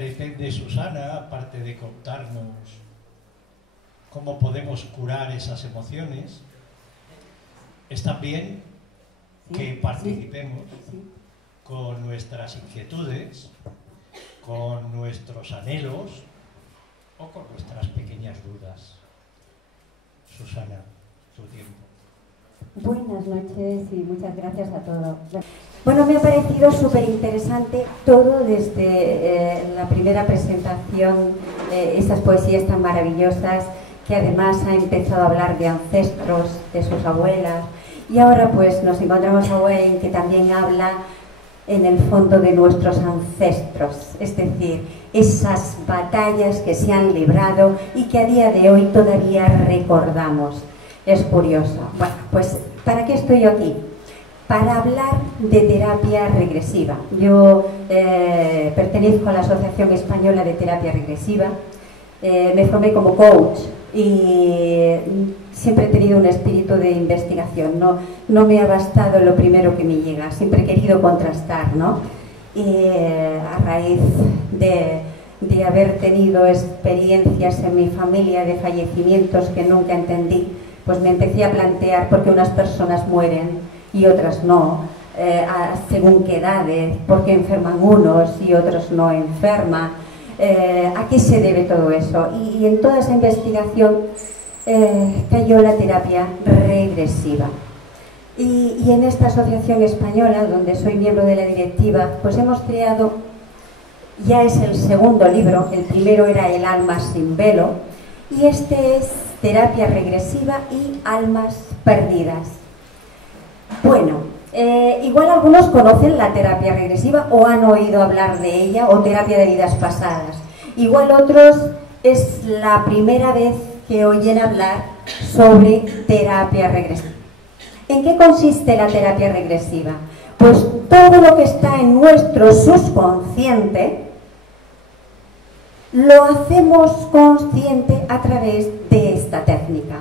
pretende Susana, aparte de contarnos cómo podemos curar esas emociones, es también que participemos con nuestras inquietudes, con nuestros anhelos o con nuestras pequeñas dudas. Susana, tu tiempo. Buenas noches y muchas gracias a todos. Bueno, me ha parecido súper interesante todo desde la primera presentación, esas poesías tan maravillosas, que además ha empezado a hablar de ancestros, de sus abuelas, y ahora pues nos encontramos a Wayne, que también habla en el fondo de nuestros ancestros, es decir, esas batallas que se han librado y que a día de hoy todavía recordamos. Es curioso. Bueno, pues ¿para qué estoy yo aquí? Para hablar de terapia regresiva. Yo pertenezco a la Asociación Española de Terapia Regresiva, me formé como coach y siempre he tenido un espíritu de investigación, no me ha bastado lo primero que me llega, siempre he querido contrastar, ¿no? Y a raíz de haber tenido experiencias en mi familia de fallecimientos que nunca entendí, pues me empecé a plantear por qué unas personas mueren y otras no, según qué edades, por qué enferman unos y otros no enferman, a qué se debe todo eso. Y en toda esa investigación cayó la terapia regresiva. Y en esta asociación española, donde soy miembro de la directiva, pues hemos creado, ya es el segundo libro, el primero era El alma sin velo, y este es Terapia regresiva y almas perdidas. Bueno, igual algunos conocen la terapia regresiva o han oído hablar de ella, o terapia de vidas pasadas. Igual otros es la primera vez que oyen hablar sobre terapia regresiva. ¿En qué consiste la terapia regresiva? Pues todo lo que está en nuestro subconsciente lo hacemos consciente a través de esta técnica.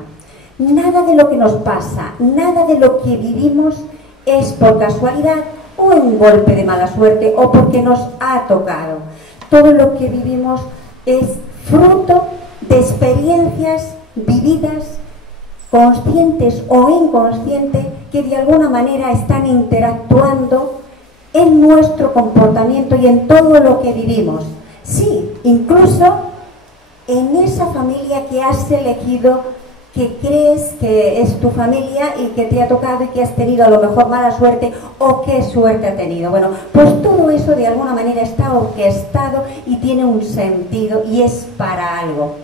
Nada de lo que nos pasa, nada de lo que vivimos es por casualidad o en un golpe de mala suerte o porque nos ha tocado. Todo lo que vivimos es fruto de experiencias vividas, conscientes o inconscientes, que de alguna manera están interactuando en nuestro comportamiento y en todo lo que vivimos. Sí, incluso en esa familia que has elegido, que crees que es tu familia y que te ha tocado y que has tenido a lo mejor mala suerte o qué suerte ha tenido. Bueno, pues todo eso de alguna manera está orquestado y tiene un sentido y es para algo.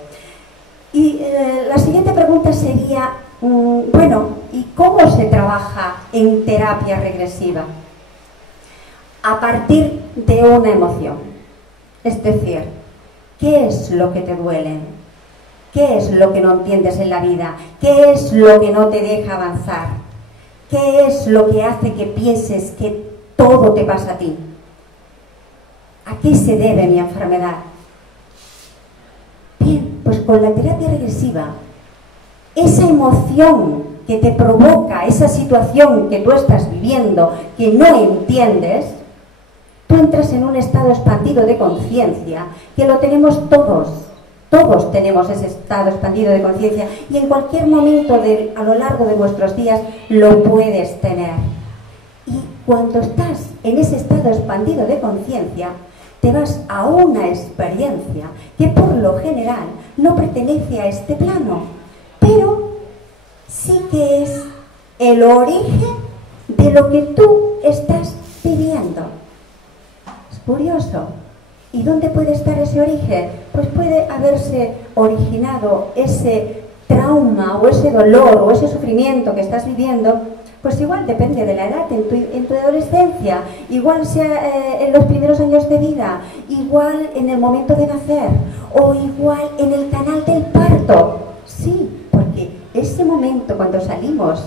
Y la siguiente pregunta sería, bueno, ¿y cómo se trabaja en terapia regresiva? A partir de una emoción. Es decir, ¿qué es lo que te duele? ¿Qué es lo que no entiendes en la vida? ¿Qué es lo que no te deja avanzar? ¿Qué es lo que hace que pienses que todo te pasa a ti? ¿A qué se debe mi enfermedad? Bien, pues con la terapia regresiva, esa emoción que te provoca, esa situación que tú estás viviendo, que no entiendes, tú entras en un estado expandido de conciencia, que lo tenemos todos. Todos tenemos ese estado expandido de conciencia y en cualquier momento a lo largo de nuestros días lo puedes tener. Y cuando estás en ese estado expandido de conciencia, te vas a una experiencia que por lo general no pertenece a este plano, pero sí que es el origen de lo que tú estás viviendo. Es curioso. ¿Y dónde puede estar ese origen? Pues puede haberse originado ese trauma o ese dolor o ese sufrimiento que estás viviendo, pues igual depende de la edad, en tu adolescencia, igual sea en los primeros años de vida, igual en el momento de nacer o igual en el canal del parto. Sí, porque ese momento cuando salimos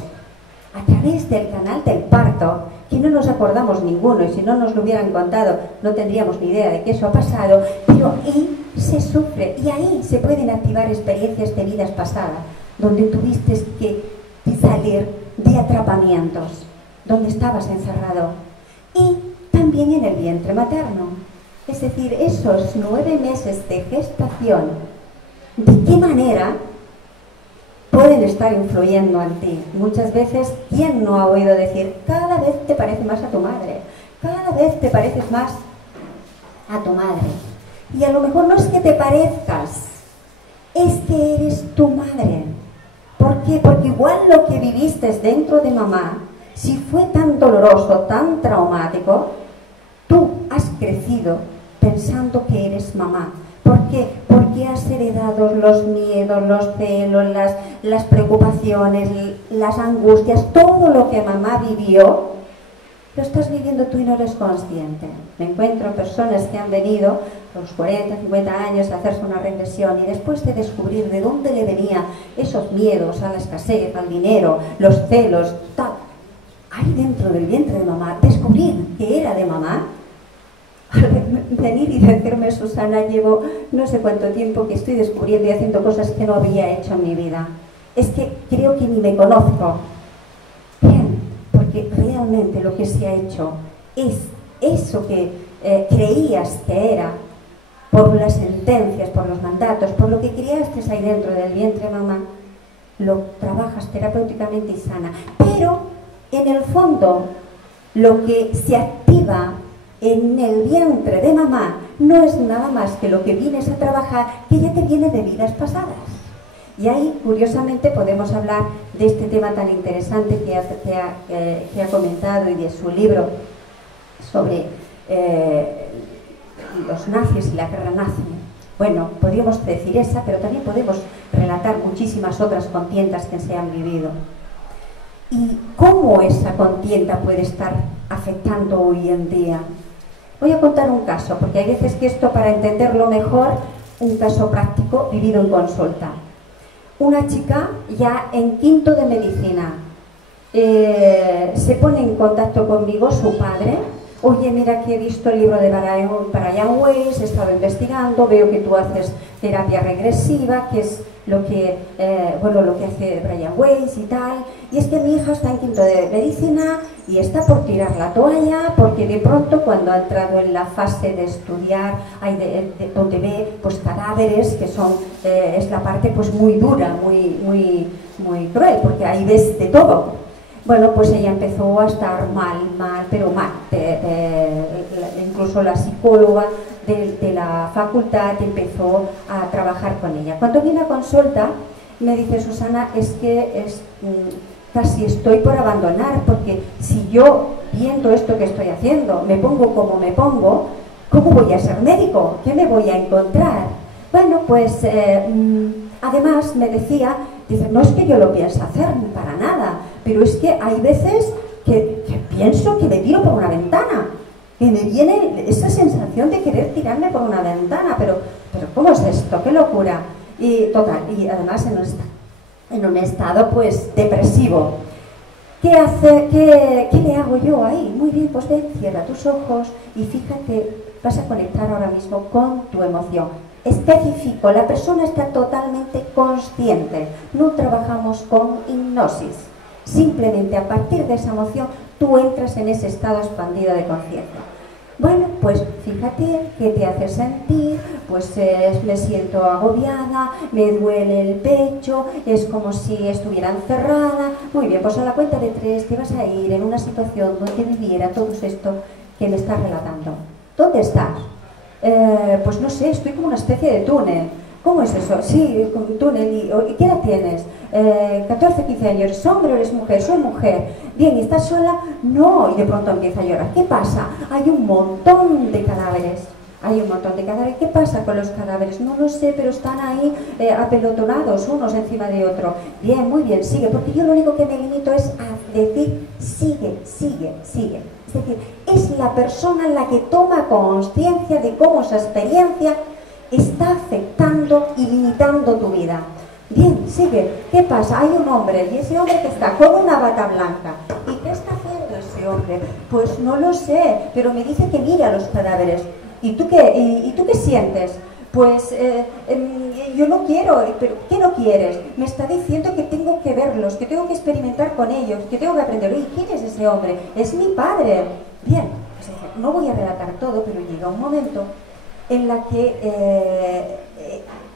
a través del canal del parto, que no nos acordamos ninguno, y si no nos lo hubieran contado no tendríamos ni idea de que eso ha pasado, pero ahí se sufre y ahí se pueden activar experiencias de vidas pasadas, donde tuviste que salir de atrapamientos, donde estabas encerrado, y también en el vientre materno. Es decir, esos 9 meses de gestación, ¿de qué manera pueden estar influyendo en ti? Muchas veces, ¿quién no ha oído decir, cada vez te pareces más a tu madre? Cada vez te pareces más a tu madre. Y a lo mejor no es que te parezcas, es que eres tu madre. ¿Por qué? Porque igual lo que viviste dentro de mamá, si fue tan doloroso, tan traumático, tú has crecido pensando que eres mamá. ¿Por qué? Porque has heredado los miedos, los celos, las preocupaciones, las angustias, todo lo que mamá vivió, lo estás viviendo tú y no eres consciente. Me encuentro personas que han venido a los 40, 50 años a hacerse una regresión y después de descubrir de dónde le venían esos miedos a la escasez, al dinero, los celos, tal, ahí dentro del vientre de mamá, descubrir que era de mamá, venir y decirme, Susana, llevo no sé cuánto tiempo que estoy descubriendo y haciendo cosas que no había hecho en mi vida. Es que creo que ni me conozco. Bien, porque realmente lo que se ha hecho es eso que creías que era, por las sentencias, por los mandatos, por lo que criaste ahí dentro del vientre de mamá, lo trabajas terapéuticamente y sana. Pero, en el fondo, lo que se activa en el vientre de mamá no es nada más que lo que vienes a trabajar, que ya te viene de vidas pasadas. Y ahí, curiosamente, podemos hablar de este tema tan interesante que ha comentado y de su libro sobre los nazis y la guerra nazi. Bueno, podríamos decir esa, pero también podemos relatar muchísimas otras contiendas que se han vivido. ¿Y cómo esa contienda puede estar afectando hoy en día? Voy a contar un caso, porque hay veces que esto, para entenderlo mejor, un caso práctico vivido en consulta. Una chica ya en quinto de medicina, se pone en contacto conmigo su padre. Oye, mira que he visto el libro de Brian Weiss, he estado investigando, veo que tú haces terapia regresiva, que es lo que, lo que hace Brian Weiss y tal. Y es que mi hija está en quinto de medicina y está por tirar la toalla, porque de pronto, cuando ha entrado en la fase de estudiar, donde ve pues cadáveres, que son, es la parte pues muy dura, muy cruel, porque ahí ves de todo. Bueno, pues ella empezó a estar mal, pero mal. Incluso la psicóloga de la facultad empezó a trabajar con ella. Cuando viene a consulta, me dice, Susana, es que casi estoy por abandonar, porque si yo, viendo esto que estoy haciendo, me pongo como me pongo, ¿cómo voy a ser médico? ¿Qué me voy a encontrar? Bueno, pues además me decía, dice, no es que yo lo piense hacer para nada, pero es que hay veces que pienso que me tiro por una ventana, que me viene esa sensación de querer tirarme por una ventana, pero ¿cómo es esto? ¡Qué locura! Y total, y además en un estado pues depresivo. ¿Qué le hago yo ahí? Muy bien, pues ven, cierra tus ojos y fíjate, vas a conectar ahora mismo con tu emoción. Específico, la persona está totalmente consciente, no trabajamos con hipnosis, simplemente a partir de esa emoción tú entras en ese estado expandido de conciencia. Bueno, pues fíjate qué te hace sentir, pues me siento agobiada, me duele el pecho, es como si estuviera encerrada. Muy bien, pues a la cuenta de 3 te vas a ir en una situación donde viviera todo esto que me estás relatando. ¿Dónde estás? Pues no sé, estoy como una especie de túnel. ¿Cómo es eso? Sí, como un túnel. ¿Y qué edad tienes? 14, 15 años. ¿Eres hombre o eres mujer? Soy mujer. Bien, ¿y estás sola? No. Y de pronto empieza a llorar. ¿Qué pasa? Hay un montón de cadáveres. Hay un montón de cadáveres. ¿Qué pasa con los cadáveres? No lo sé, pero están ahí apelotonados, unos encima de otro. Bien, muy bien, sigue. Porque yo lo único que me limito es a decir sigue, sigue, sigue. Es decir, es la persona la que toma conciencia de cómo esa experiencia está afectando y limitando tu vida. Bien, sigue. ¿Qué pasa? Hay un hombre, y ese hombre que está con una bata blanca. ¿Y qué está haciendo ese hombre? Pues no lo sé, pero me dice que mira los cadáveres. ¿Y tú qué sientes? Pues yo no quiero. ¿Pero qué no quieres? Me está diciendo que tengo que verlos, que tengo que experimentar con ellos, que tengo que aprender. ¿Y quién es ese hombre? Es mi padre. Bien, no voy a relatar todo, pero llega un momento en la que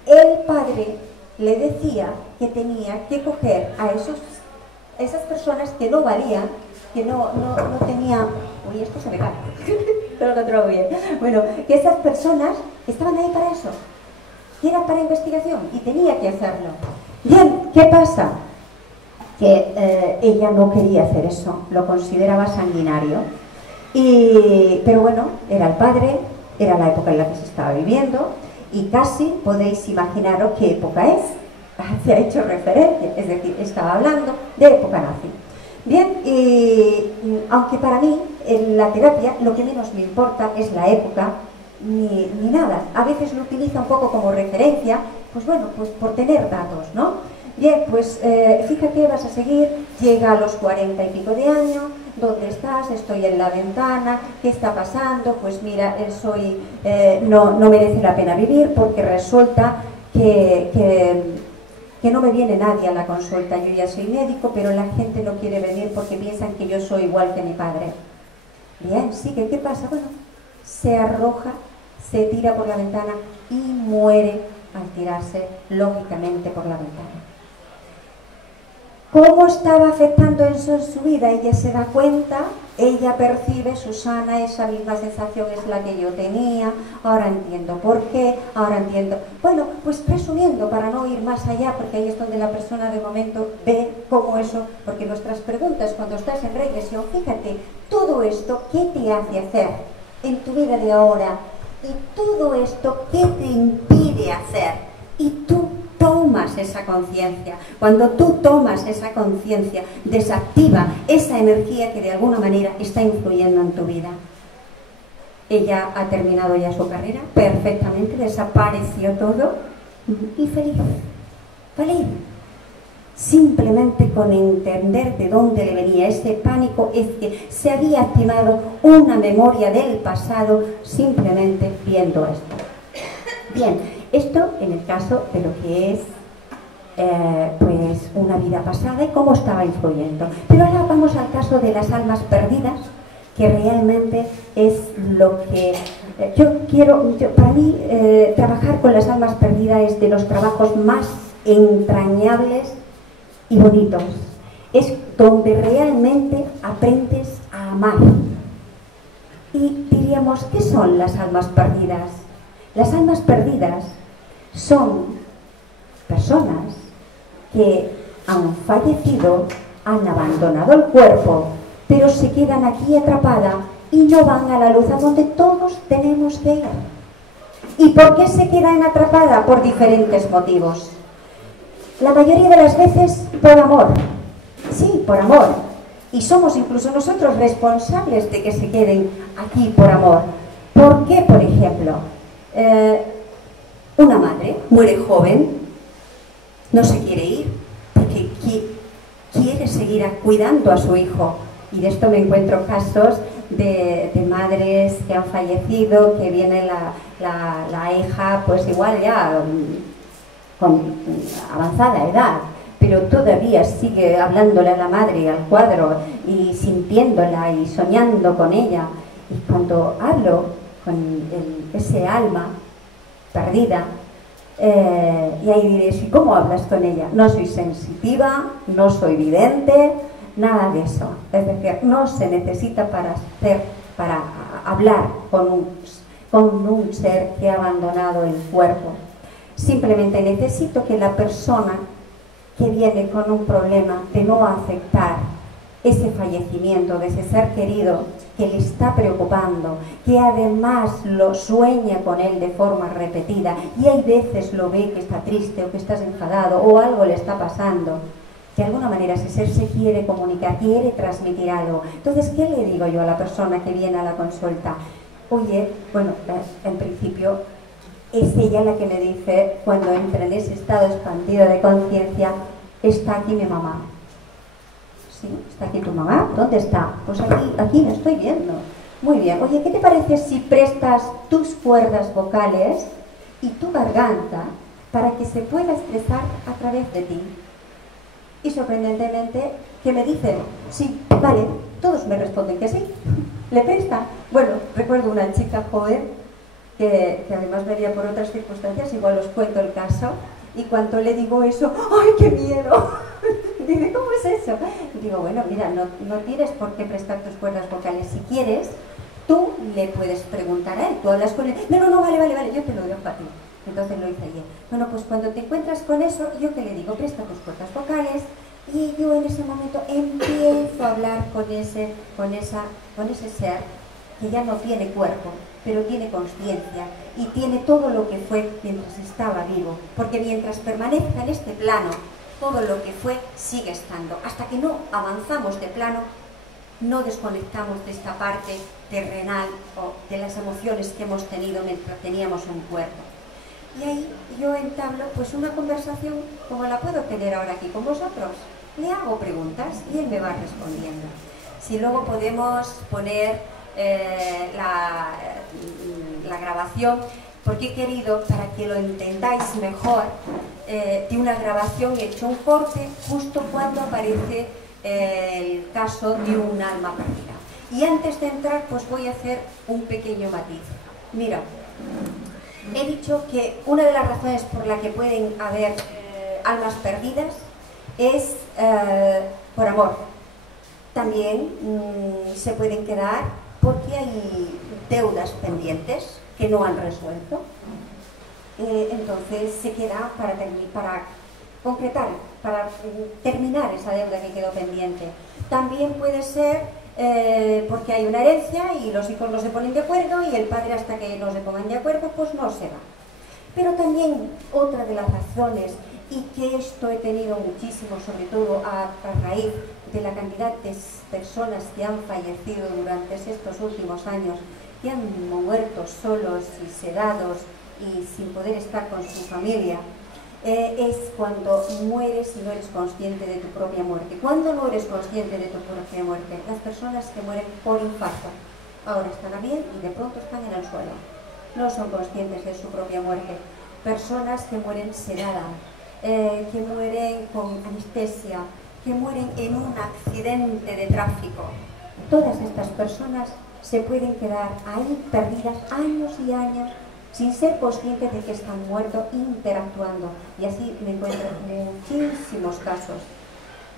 el padre le decía que tenía que coger a esas personas que no valían, que no tenían... Uy, esto se me cae, no lo controlo bien. Bueno, que esas personas estaban ahí para eso, que era para investigación y tenía que hacerlo. Bien, ¿qué pasa? Que ella no quería hacer eso, lo consideraba sanguinario. Pero bueno, era el padre, era la época en la que se estaba viviendo y casi podéis imaginaros qué época es. Se ha hecho referencia, es decir, estaba hablando de época nazi. Bien, aunque para mí en la terapia lo que menos me importa es la época ni nada. A veces lo utilizo un poco como referencia, pues bueno, pues por tener datos, ¿no? Bien, pues fíjate, vas a seguir, llega a los 40 y pico de años, ¿dónde estás? Estoy en la ventana, ¿qué está pasando? Pues mira, no merece la pena vivir porque resulta que no me viene nadie a la consulta. Yo ya soy médico, pero la gente no quiere venir porque piensan que yo soy igual que mi padre. Bien, sí, ¿qué pasa? Bueno, se arroja, se tira por la ventana y muere al tirarse, lógicamente, por la ventana. ¿Cómo estaba afectando eso en su vida? Ella se da cuenta, ella percibe, Susana, esa misma sensación es la que yo tenía, ahora entiendo por qué, ahora entiendo... Bueno, pues resumiendo, para no ir más allá, porque ahí es donde la persona de momento ve cómo eso, porque nuestras preguntas cuando estás en regresión, fíjate, todo esto, ¿qué te hace hacer en tu vida de ahora? Y todo esto, ¿qué te impide hacer? Y tú tomas esa conciencia. Cuando tú tomas esa conciencia, desactiva esa energía que de alguna manera está influyendo en tu vida. Ella ha terminado ya su carrera perfectamente, desapareció todo y feliz, feliz. Simplemente con entender de dónde le venía ese pánico, es que se había activado una memoria del pasado simplemente viendo esto. Bien. Esto en el caso de lo que es pues una vida pasada y cómo estaba influyendo. Pero ahora vamos al caso de las almas perdidas, que realmente es lo que para mí trabajar con las almas perdidas es de los trabajos más entrañables y bonitos. Es donde realmente aprendes a amar. Y diríamos, ¿qué son las almas perdidas? Las almas perdidas son personas que han fallecido, han abandonado el cuerpo, pero se quedan aquí atrapadas y no van a la luz a donde todos tenemos que ir. ¿Y por qué se quedan atrapadas? Por diferentes motivos. La mayoría de las veces por amor. Sí, por amor. Y somos incluso nosotros responsables de que se queden aquí por amor. ¿Por qué, por ejemplo? Una madre muere joven, no se quiere ir porque quiere seguir cuidando a su hijo. Y de esto me encuentro casos de madres que han fallecido, que viene la hija pues igual ya con avanzada edad, pero todavía sigue hablándole a la madre al cuadro y sintiéndola y soñando con ella. Y cuando hablo con ese alma perdida, y ahí diréis, ¿y cómo hablas con ella? No soy sensitiva, no soy vidente, nada de eso. Es decir, no se necesita para hablar con un ser que ha abandonado el cuerpo. Simplemente necesito que la persona que viene con un problema de no aceptar ese fallecimiento de ese ser querido que le está preocupando, que además lo sueña con él de forma repetida y hay veces lo ve que está triste o que está enfadado o algo le está pasando, de alguna manera ese ser se quiere comunicar, quiere transmitir algo. Entonces, ¿qué le digo yo a la persona que viene a la consulta? Oye, bueno, en principio es ella la que me dice, cuando entra en ese estado expandido de conciencia, está aquí mi mamá. ¿Sí? ¿Está aquí tu mamá? ¿Dónde está? Pues aquí la estoy viendo. Muy bien. Oye, ¿qué te parece si prestas tus cuerdas vocales y tu garganta para que se pueda expresar a través de ti? Y sorprendentemente, ¿qué me dicen? Sí, vale, todos me responden que sí. ¿Le presta? Bueno, recuerdo una chica joven que además venía por otras circunstancias, igual os cuento el caso, y cuando le digo eso, ¡ay, qué miedo! Dice, ¿cómo es eso? Y digo, bueno, mira, no tienes por qué prestar tus cuerdas vocales. Si quieres, tú le puedes preguntar a él, tú hablas con él, no, vale, yo te lo dejo a ti. Entonces lo hice ayer. Bueno, pues cuando te encuentras con eso, yo te le digo, presta tus cuerdas vocales, y yo en ese momento empiezo a hablar con ese ser que ya no tiene cuerpo, pero tiene conciencia y tiene todo lo que fue mientras estaba vivo, porque mientras permanezca en este plano, todo lo que fue sigue estando. Hasta que no avanzamos de plano, no desconectamos de esta parte terrenal o de las emociones que hemos tenido mientras teníamos un cuerpo. Y ahí yo entablo pues una conversación como la puedo tener ahora aquí con vosotros. Le hago preguntas y él me va respondiendo. Si luego podemos poner la grabación, porque he querido, para que lo entendáis mejor, de una grabación he hecho un corte justo cuando aparece el caso de un alma perdida. Y antes de entrar, pues voy a hacer un pequeño matiz. Mira, he dicho que una de las razones por la que pueden haber almas perdidas es por amor. También se pueden quedar porque hay deudas pendientes que no han resuelto. Entonces se queda para concretar, para terminar esa deuda que quedó pendiente. También puede ser porque hay una herencia y los hijos no se ponen de acuerdo y el padre, hasta que no se pongan de acuerdo, pues no se va. Pero también otra de las razones, y que esto he tenido muchísimo, sobre todo a raíz de la cantidad de personas que han fallecido durante estos últimos años, que han muerto solos y sedados y sin poder estar con su familia, es cuando mueres y no eres consciente de tu propia muerte. ¿Cuándo no eres consciente de tu propia muerte? Las personas que mueren por infarto. Ahora están bien y de pronto están en el suelo. No son conscientes de su propia muerte. Personas que mueren sedadas, que mueren con anestesia, que mueren en un accidente de tráfico. Todas estas personas se pueden quedar ahí perdidas años y años sin ser conscientes de que están muertos, interactuando. Y así me encuentro en muchísimos casos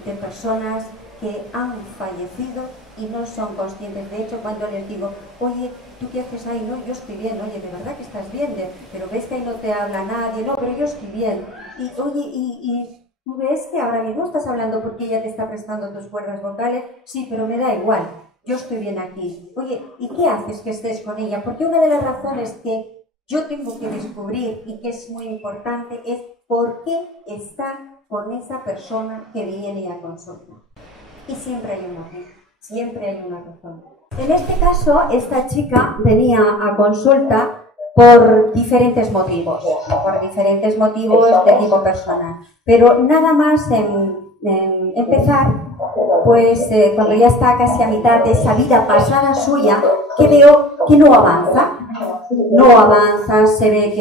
de personas que han fallecido y no son conscientes. De hecho, cuando les digo, oye, ¿tú qué haces ahí? No, yo estoy bien. Oye, ¿de verdad que estás bien? Pero ves que ahí no te habla nadie. No, pero yo estoy bien. Y oye, ¿y tú ves que ahora mismo estás hablando porque ella te está prestando tus cuerdas vocales? Sí, pero me da igual. Yo estoy bien aquí. Oye, ¿y qué haces que estés con ella? Porque una de las razones que yo tengo que descubrir y que es muy importante es por qué está con esa persona que viene a consulta. Y siempre hay una razón. Siempre hay una razón. En este caso, esta chica venía a consulta por diferentes motivos de tipo personal. Pero nada más en empezar, pues cuando ya está casi a mitad de esa vida pasada suya, que veo que no avanza, se ve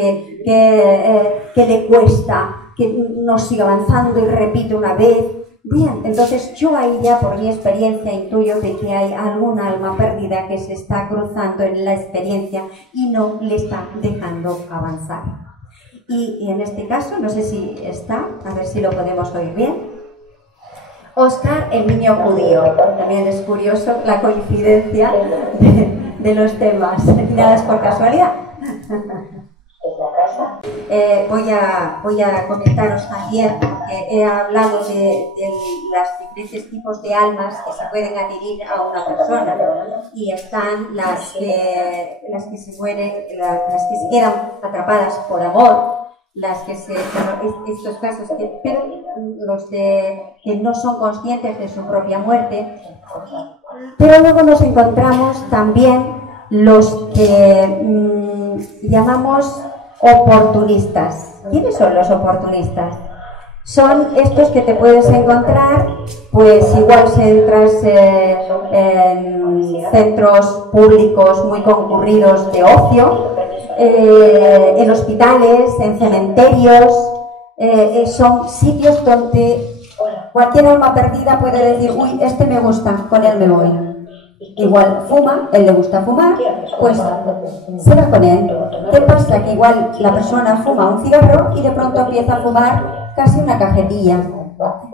que le cuesta, que no sigue avanzando y repite una vez. Bien, entonces yo ahí ya por mi experiencia intuyo de que hay alguna alma perdida que se está cruzando en la experiencia y no le está dejando avanzar. Y en este caso, no sé si está, a ver si lo podemos oír bien. Oscar, el niño judío. También es curioso la coincidencia de los temas. Nada es por casualidad. Voy a comentaros también, porque he hablado de los diferentes tipos de almas que se pueden adherir a una persona, y están las que se mueren, las que se quedan atrapadas por amor, estos casos, pero los que no son conscientes de su propia muerte. Pero luego nos encontramos también los que llamamos oportunistas. ¿Quiénes son los oportunistas? Son estos que te puedes encontrar, pues igual si entras en centros públicos muy concurridos de ocio, en hospitales, en cementerios, son sitios donde cualquier alma perdida puede decir, uy, este me gusta, con él me voy. igual fuma, él le gusta fumar, pues se va con él. ¿Qué pasa? Que igual la persona fuma un cigarro y de pronto empieza a fumar casi una cajetilla.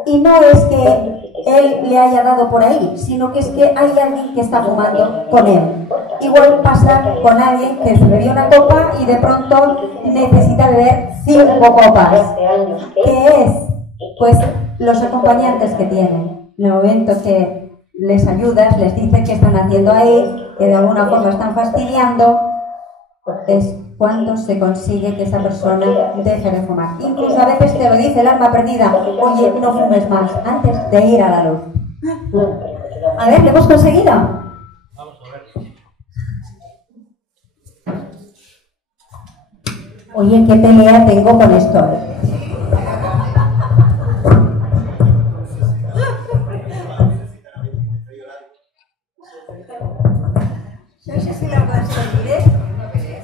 Y no es que él le haya dado por ahí, sino que es que hay alguien que está fumando con él. Igual pasa con alguien que se bebió una copa y de pronto necesita beber 5 copas. ¿Qué es? Pues los acompañantes que tienen. En el momento que les ayudas, les dices qué están haciendo ahí, que de alguna forma están fastidiando, es cuando se consigue que esa persona deje de fumar. Incluso a veces te lo dice el alma perdida: oye, no fumes más, antes de ir a la luz. A ver, ¿lo hemos conseguido? Vamos a ver. Oye, qué pelea tengo con esto. No sé si lo conseguiré.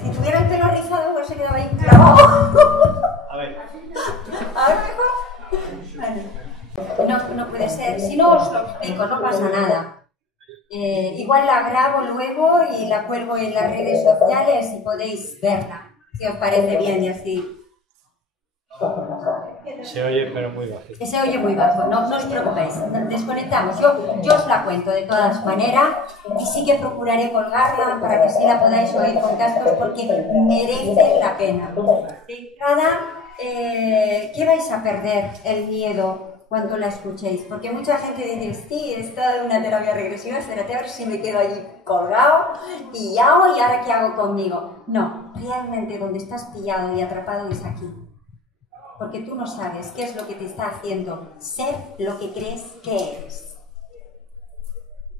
Si tuviera el pelo rizado, pues se quedaba ahí clavado. A ver. ¿Ahora mejor? Vale. No puede ser. Si no os lo explico, no pasa nada. Igual la grabo luego y la cuelgo en las redes sociales y podéis verla, si os parece bien y así. Se oye, pero muy bajito. Se oye muy bajo, no os preocupéis, desconectamos. Yo os la cuento de todas maneras y sí que procuraré colgarla para que sí la podáis oír con cascos, porque merece la pena. De entrada, ¿qué vais a perder? El miedo cuando la escuchéis, porque mucha gente dice: sí, está en una terapia regresiva, espérate a ver si me quedo allí colgado, pillado, y ahora qué hago conmigo. No, realmente donde estás pillado y atrapado es aquí. Porque tú no sabes qué es lo que te está haciendo ser lo que crees que eres.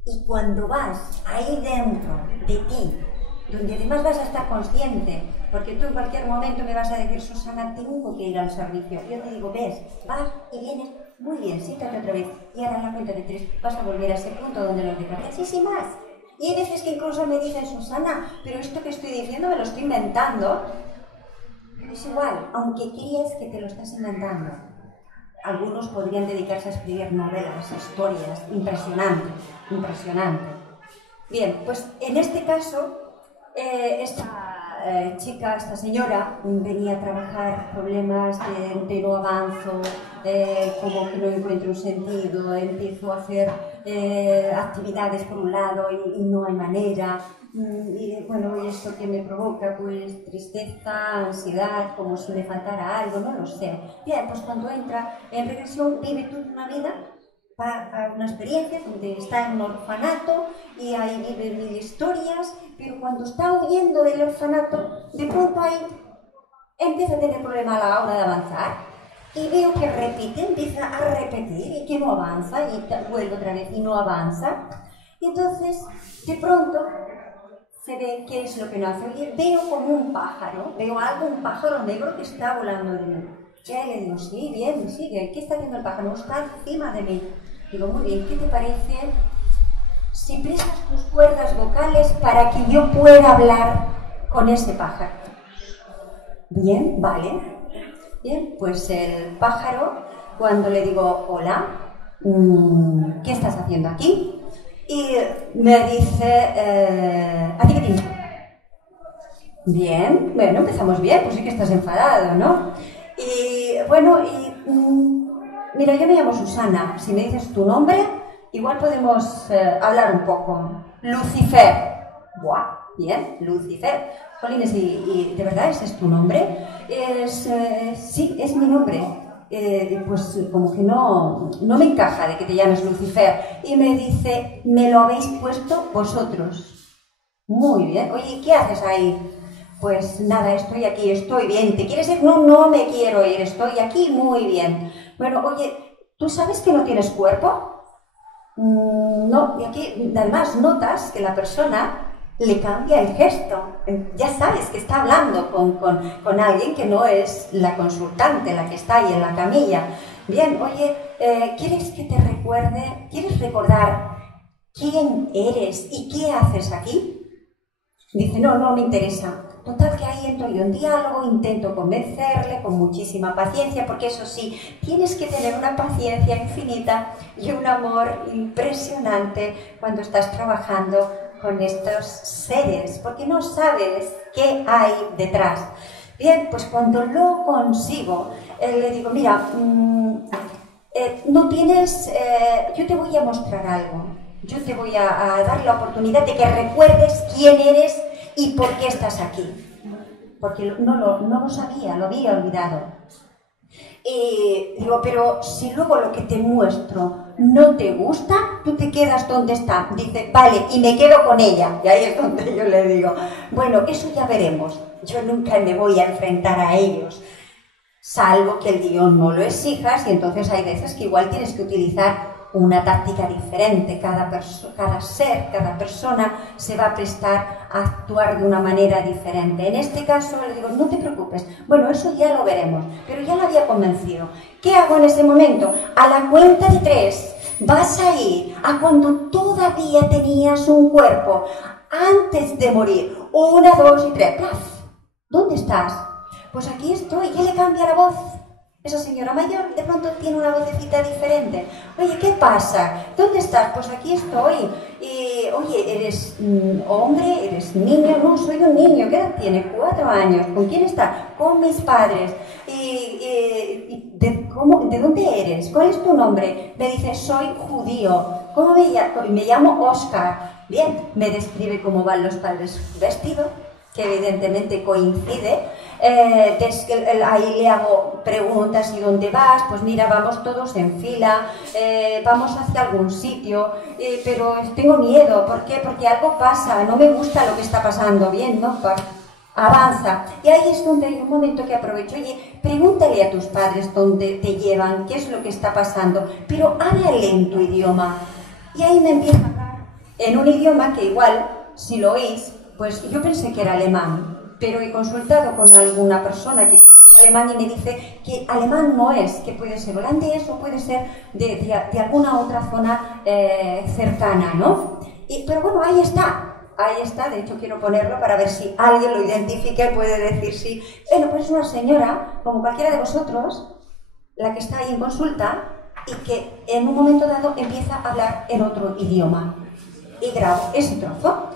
Y cuando vas ahí dentro de ti, donde además vas a estar consciente, porque tú en cualquier momento me vas a decir: Susana, tengo que ir al servicio. Yo te digo: ves, vas y vienes, muy bien, siéntate otra vez. Y ahora en la cuenta de 3 vas a volver a ese punto donde lo dejaste. Sí, sí, más. Y hay veces que incluso me dicen: Susana, pero esto que estoy diciendo me lo estoy inventando. Es igual, aunque creas que te lo estás inventando. Algunos podrían dedicarse a escribir novelas, historias, impresionante, impresionante. Bien, pues en este caso, esta chica, esta señora, venía a trabajar problemas de no avanzo, como que no encuentro un sentido, empiezo a hacer actividades por un lado y no hay manera. Y bueno, esto que me provoca, pues tristeza, ansiedad, como si me faltara algo, no lo sé. Bien, pues cuando entra en regresión, vive toda una vida, va a una experiencia donde está en un orfanato y ahí vive mil historias, pero cuando está huyendo del orfanato, de pronto ahí empieza a tener problemas a la hora de avanzar. Y veo que repite, empieza a repetir y que no avanza, y vuelve otra vez y no avanza. Y entonces, de pronto, se ve qué es lo que no hace. Oye, veo como un pájaro, veo algo, un pájaro negro que está volando de mí. Y ahí le digo: sí, bien, sigue, ¿qué está haciendo el pájaro? Está encima de mí. Digo: muy bien, ¿qué te parece si prestas tus cuerdas vocales para que yo pueda hablar con ese pájaro? Bien, vale. Bien, pues el pájaro, cuando le digo: hola, ¿qué estás haciendo aquí? Y me dice: ¿a ti qué te importa? Bien, bueno, empezamos bien, pues sí que estás enfadado, ¿no? Y bueno, mira, yo me llamo Susana. Si me dices tu nombre, igual podemos hablar un poco. Lucifer. Buah, bien, Lucifer. Jolines, ¿y de verdad ese es tu nombre? Sí, es mi nombre. Pues como que no me encaja de que te llames Lucifer. Y me dice: me lo habéis puesto vosotros. Muy bien. Oye, ¿qué haces ahí? Pues nada, estoy aquí, estoy bien. ¿Te quieres ir? No, no me quiero ir, estoy aquí muy bien. Bueno, oye, ¿tú sabes que no tienes cuerpo? No, y aquí además notas que la persona le cambia el gesto. Ya sabes que está hablando con alguien que no es la consultante, la que está ahí en la camilla. Bien, oye, ¿quieres que te recuerde? ¿Quieres recordar quién eres y qué haces aquí? Dice: no, no me interesa. Total que ahí entro yo en diálogo, intento convencerle con muchísima paciencia, porque eso sí, tienes que tener una paciencia infinita y un amor impresionante cuando estás trabajando con estos seres, porque no sabes qué hay detrás. Bien, pues cuando lo consigo, le digo, mira, no tienes, yo te voy a mostrar algo, yo te voy a dar la oportunidad de que recuerdes quién eres y por qué estás aquí. Porque no lo sabía, lo había olvidado. Y digo, pero si luego lo que te muestro no te gusta, tú te quedas donde está. Dice, vale, y me quedo con ella. Y ahí es donde yo le digo, bueno, eso ya veremos. Yo nunca me voy a enfrentar a ellos, salvo que el guión no lo exijas, y entonces hay veces que igual tienes que utilizar una táctica diferente. Cada ser, cada persona se va a prestar a actuar de una manera diferente. En este caso le digo, no te preocupes, bueno, eso ya lo veremos, pero ya lo había convencido. ¿Qué hago en ese momento? A la cuenta de 3 vas a ir a cuando todavía tenías un cuerpo, antes de morir. 1, 2 y 3. ¡Plaf! ¿Dónde estás? Pues aquí estoy. ¿Qué le cambia la voz? Esa señora mayor de pronto tiene una vocecita diferente. Oye, ¿qué pasa? ¿Dónde estás? Pues aquí estoy. Y, oye, ¿eres hombre? ¿Eres niño? No, soy un niño. ¿Qué edad tiene? 4 años. ¿Con quién está? Con mis padres. ¿De dónde eres? ¿Cuál es tu nombre? Me dice, soy judío. ¿Cómo me llamo? Me llamo Oscar. Bien, me describe cómo van los padres vestidos, que evidentemente coincide. Ahí le hago preguntas, ¿y dónde vas? Pues mira, vamos todos en fila, vamos hacia algún sitio, pero tengo miedo. ¿Por qué? Porque algo pasa, no me gusta lo que está pasando. Bien, ¿no? Avanza. Y ahí es donde hay un momento que aprovecho. Oye, pregúntale a tus padres dónde te llevan, qué es lo que está pasando, pero háblale en tu idioma. Y ahí me empieza a hablar en un idioma que igual, si lo oís, pues yo pensé que era alemán, pero he consultado con alguna persona que es alemán y me dice que alemán no es, que puede ser holandés o puede ser de alguna otra zona cercana, ¿no? Pero bueno, ahí está, de hecho quiero ponerlo para ver si alguien lo identifica y puede decir sí. Bueno, pues es una señora, como cualquiera de vosotros, la que está ahí en consulta y que en un momento dado empieza a hablar en otro idioma. Y grabo ese trozo.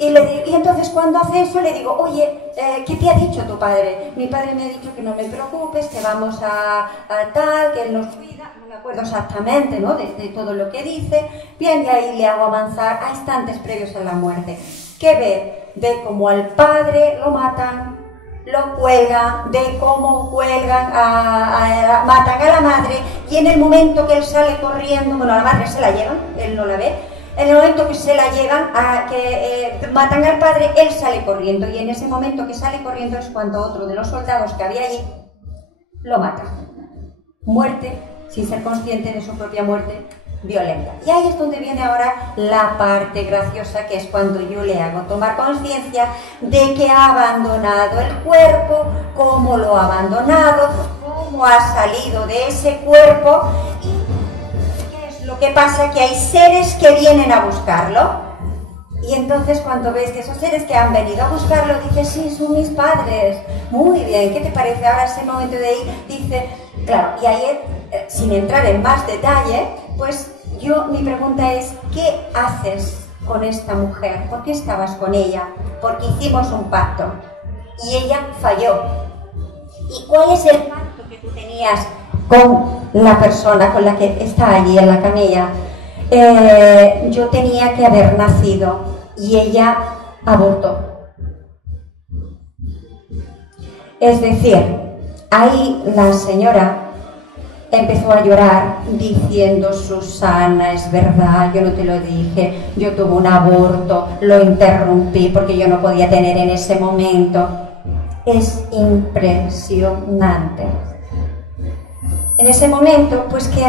Y entonces cuando hace eso le digo, oye, ¿qué te ha dicho tu padre? Mi padre me ha dicho que no me preocupes, que vamos a tal, que él nos cuida. No me acuerdo exactamente, ¿no?, de todo lo que dice. Bien, y ahí le hago avanzar a instantes previos a la muerte. ¿Qué ve? Ve cómo al padre lo matan, lo cuelgan, ve cómo cuelgan, matan a la madre, y en el momento que él sale corriendo, bueno, a la madre se la llevan, él no la ve. En el momento que se la llevan, matan al padre, él sale corriendo. Y en ese momento que sale corriendo es cuando otro de los soldados que había allí lo mata. Muerte, sin ser consciente de su propia muerte, violenta. Y ahí es donde viene ahora la parte graciosa, que es cuando yo le hago tomar conciencia de que ha abandonado el cuerpo, cómo lo ha abandonado, cómo ha salido de ese cuerpo. Lo que pasa es que hay seres que vienen a buscarlo, y entonces cuando ves que esos seres que han venido a buscarlo, dices, sí, son mis padres. Muy bien, ¿qué te parece? Ahora ese momento de ahí, dice, claro, y ahí, sin entrar en más detalle, pues mi pregunta es, ¿qué haces con esta mujer? ¿Por qué estabas con ella? Porque hicimos un pacto, y ella falló. ¿Y cuál es el pacto que tú tenías con la persona con la que está allí en la camilla? Yo tenía que haber nacido y ella abortó. Es decir, ahí la señora empezó a llorar diciendo, Susana, es verdad, yo no te lo dije, yo tuve un aborto, lo interrumpí porque yo no podía tener en ese momento. Es impresionante. En ese momento, pues que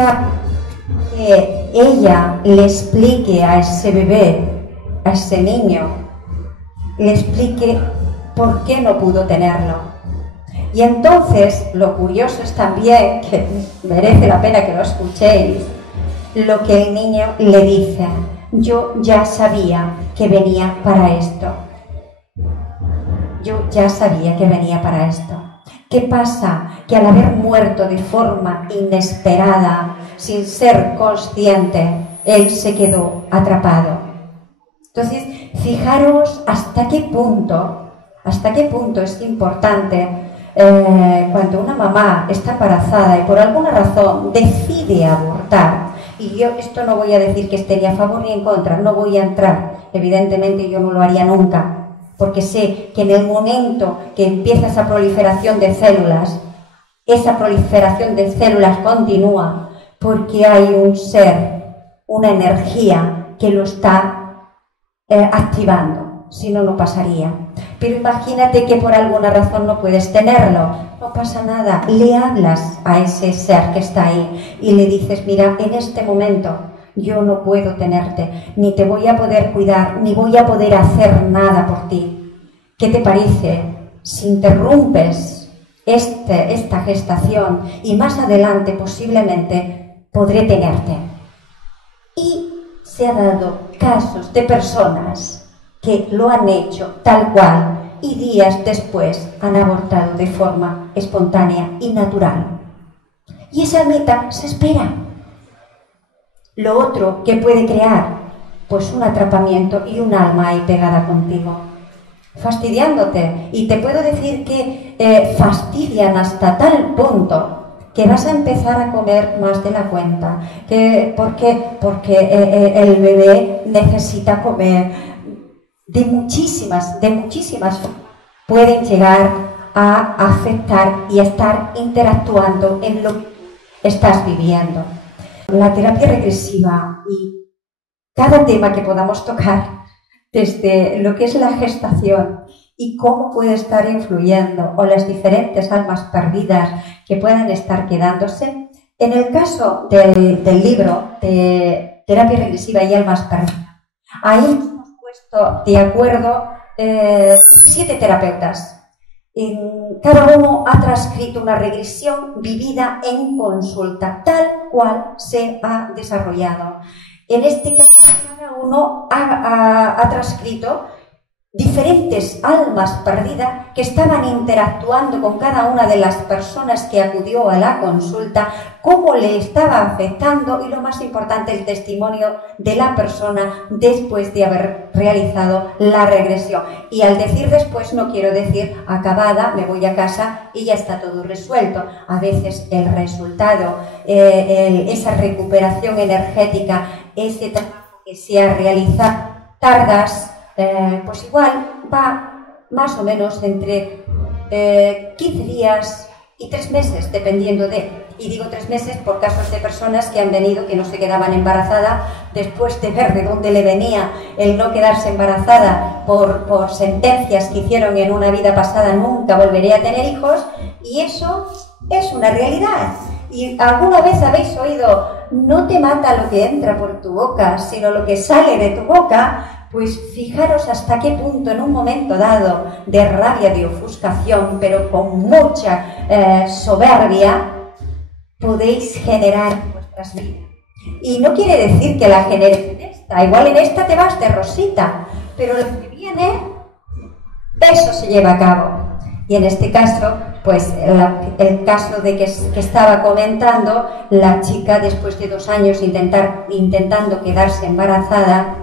ella le explique a ese bebé, a ese niño, le explique por qué no pudo tenerlo. Y entonces, lo curioso es también, que merece la pena que lo escuchéis, lo que el niño le dice, yo ya sabía que venía para esto. yo ya sabía que venía para esto. ¿Qué pasa? Que al haber muerto de forma inesperada, sin ser consciente, él se quedó atrapado. Entonces, fijaros hasta qué punto es importante cuando una mamá está embarazada y por alguna razón decide abortar. Y yo esto no voy a decir que esté ni a favor ni en contra, no voy a entrar. Evidentemente yo no lo haría nunca, porque sé que en el momento que empieza esa proliferación de células, esa proliferación de células continúa porque hay un ser, una energía que lo está activando, si no, no pasaría. Pero imagínate que por alguna razón no puedes tenerlo, no pasa nada, le hablas a ese ser que está ahí y le dices, mira, en este momento yo no puedo tenerte, ni te voy a poder cuidar, ni voy a poder hacer nada por ti. ¿Qué te parece si interrumpes esta gestación y más adelante posiblemente podré tenerte? Y se ha dado casos de personas que lo han hecho tal cual y días después han abortado de forma espontánea y natural. Y esa meta se espera. Lo otro que puede crear, pues un atrapamiento y un alma ahí pegada contigo, fastidiándote. Y te puedo decir que fastidian hasta tal punto que vas a empezar a comer más de la cuenta. ¿Por qué? Porque el bebé necesita comer. De muchísimas pueden llegar a afectar y a estar interactuando en lo que estás viviendo. La terapia regresiva y cada tema que podamos tocar, desde lo que es la gestación y cómo puede estar influyendo, o las diferentes almas perdidas que puedan estar quedándose. En el caso del libro de Terapia Regresiva y Almas Perdidas, ahí hemos puesto de acuerdo 7 terapeutas. Cada uno ha transcrito una regresión vivida en consulta, tal cual se ha desarrollado. En este caso, cada uno ha transcrito diferentes almas perdidas que estaban interactuando con cada una de las personas que acudió a la consulta, cómo le estaba afectando y, lo más importante, el testimonio de la persona después de haber realizado la regresión. Y al decir después no quiero decir acabada, me voy a casa y ya está todo resuelto. A veces el resultado, esa recuperación energética, ese trabajo que se ha realizado, tardas pues igual va más o menos entre 15 días y 3 meses, dependiendo de... Y digo 3 meses por casos de personas que han venido que no se quedaban embarazadas después de ver de dónde le venía el no quedarse embarazada por sentencias que hicieron en una vida pasada, nunca volveré a tener hijos, y eso es una realidad. Y alguna vez habéis oído, no te mata lo que entra por tu boca, sino lo que sale de tu boca. Pues fijaros hasta qué punto en un momento dado de rabia, de ofuscación, pero con mucha soberbia, podéis generar vuestras vidas. Y no quiere decir que la generes en esta, igual en esta te vas de rosita, pero lo que viene, eso se lleva a cabo. Y en este caso, pues el caso de que estaba comentando, la chica después de 2 años intentando quedarse embarazada,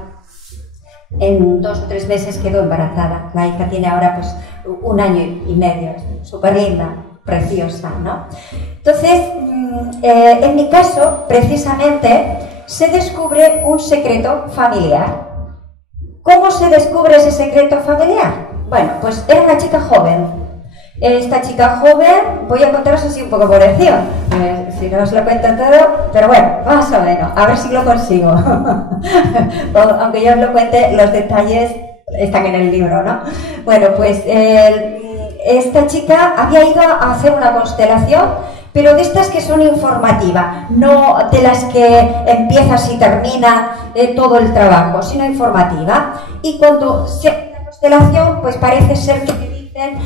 en 2 o 3 meses quedó embarazada. La hija tiene ahora pues 1 año y medio, súper linda, preciosa, ¿no? Entonces, en mi caso, precisamente, se descubre un secreto familiar. ¿Cómo se descubre ese secreto familiar? Bueno, pues era una chica joven. Esta chica joven, voy a contaros así un poco por encima, si no os lo cuento todo, pero bueno, más o menos, a ver si lo consigo. Aunque yo os lo cuente, los detalles están en el libro, ¿no? Bueno, pues esta chica había ido a hacer una constelación, pero de estas que son informativas, no de las que empiezas y termina todo el trabajo, sino informativa. Y cuando se hace la constelación, pues parece ser que te dicen,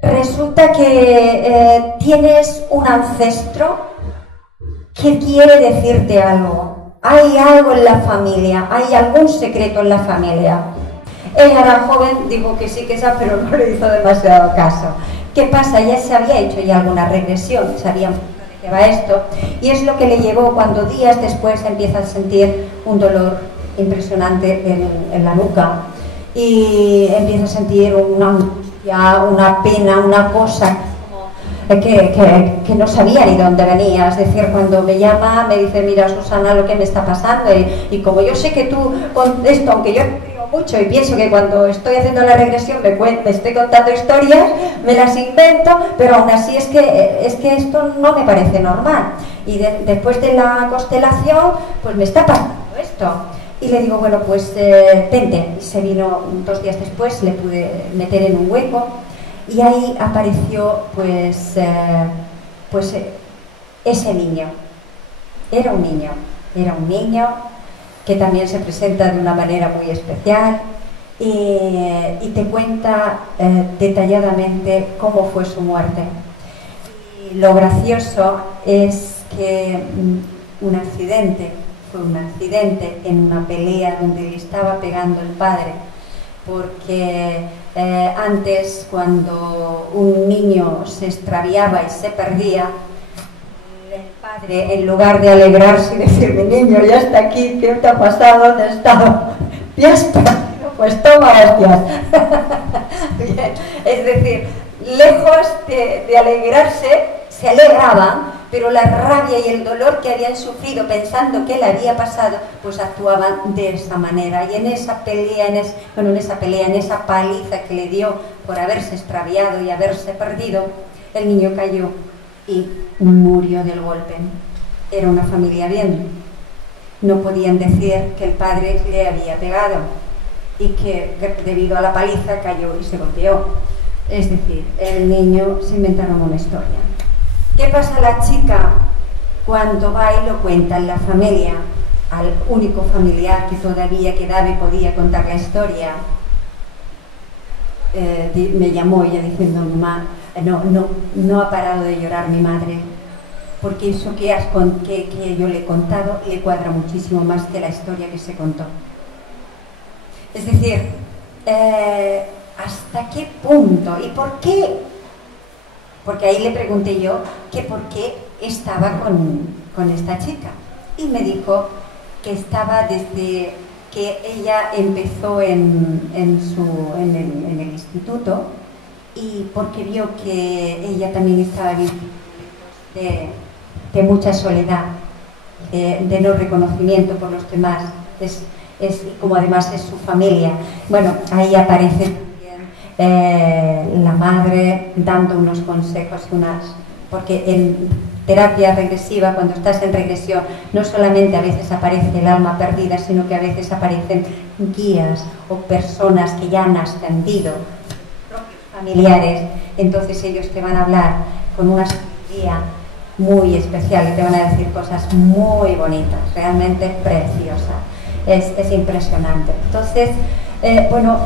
resulta que tienes un ancestro que quiere decirte algo. Hay algo en la familia, hay algún secreto en la familia. Ella era joven, dijo que sí, que esa, pero no le hizo demasiado caso. ¿Qué pasa? Ya se había hecho ya alguna regresión, sabían de qué va esto, y es lo que le llevó cuando días después empieza a sentir un dolor impresionante en la nuca, y empieza a sentir una angustia, una pena, una cosa que no sabía ni dónde venía. Es decir, cuando me llama, me dice, mira Susana, lo que me está pasando, y como yo sé que tú con esto, aunque yo creo mucho y pienso que cuando estoy haciendo la regresión me estoy contando historias, me las invento, pero aún así es que esto no me parece normal, y después de la constelación pues me está pasando esto. Y le digo, bueno, pues vente. Y se vino 2 días después, le pude meter en un hueco, y ahí apareció ese niño. Era un niño que también se presenta de una manera muy especial, y te cuenta detalladamente cómo fue su muerte. Y lo gracioso es que fue un accidente en una pelea donde le estaba pegando el padre, porque antes, cuando un niño se extraviaba y se perdía, el padre, en lugar de alegrarse y decir, mi niño ya está aquí, ¿qué te ha pasado? ¿Dónde estaba? Ya está, pues toma hostias. Bien. Es decir, lejos de alegrarse, se alegraban, pero la rabia y el dolor que habían sufrido pensando que le había pasado, pues actuaban de esa manera. Y en esa pelea, en esa paliza que le dio por haberse extraviado y haberse perdido, el niño cayó y murió del golpe. Era una familia bien. No podían decir que el padre le había pegado y que debido a la paliza cayó y se golpeó. Es decir, el niño se inventaron una historia. ¿Qué pasa a la chica cuando va y lo cuenta en la familia? Al único familiar que todavía quedaba y podía contar la historia, me llamó ella diciendo, mamá, no ha parado de llorar mi madre, porque eso que yo le he contado le cuadra muchísimo más que la historia que se contó. Es decir, ¿hasta qué punto? ¿Y por qué? Porque ahí le pregunté yo que por qué estaba con esta chica. Y me dijo que estaba desde que ella empezó en el instituto, y porque vio que ella también estaba viviendo de mucha soledad, de no reconocimiento por los demás, como además es su familia. Bueno, ahí aparece la madre dando unos consejos, porque en terapia regresiva, cuando estás en regresión, no solamente a veces aparece el alma perdida, sino que a veces aparecen guías o personas que ya han ascendido, propios familiares. Entonces ellos te van a hablar con una sabiduría muy especial y te van a decir cosas muy bonitas, realmente preciosas. Es impresionante. Entonces, bueno,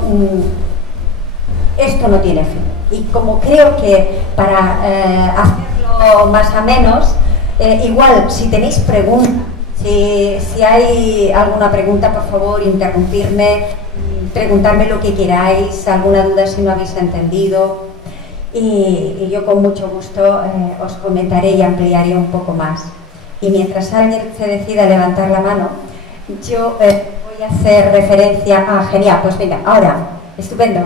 esto no tiene fin, y como creo que para hacerlo más o menos, igual si tenéis preguntas, si hay alguna pregunta, por favor interrumpirme, preguntarme lo que queráis, alguna duda si no habéis entendido, y yo con mucho gusto os comentaré y ampliaré un poco más. Y mientras alguien se decida levantar la mano, yo voy a hacer referencia a... Genial, pues venga, ahora, estupendo.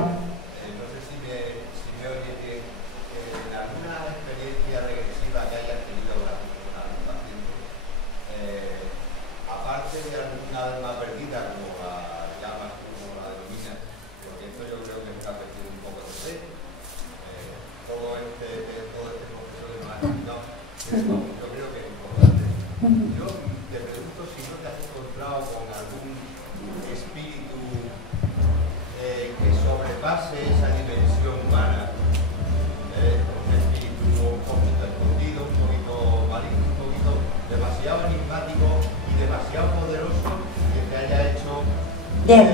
Bien,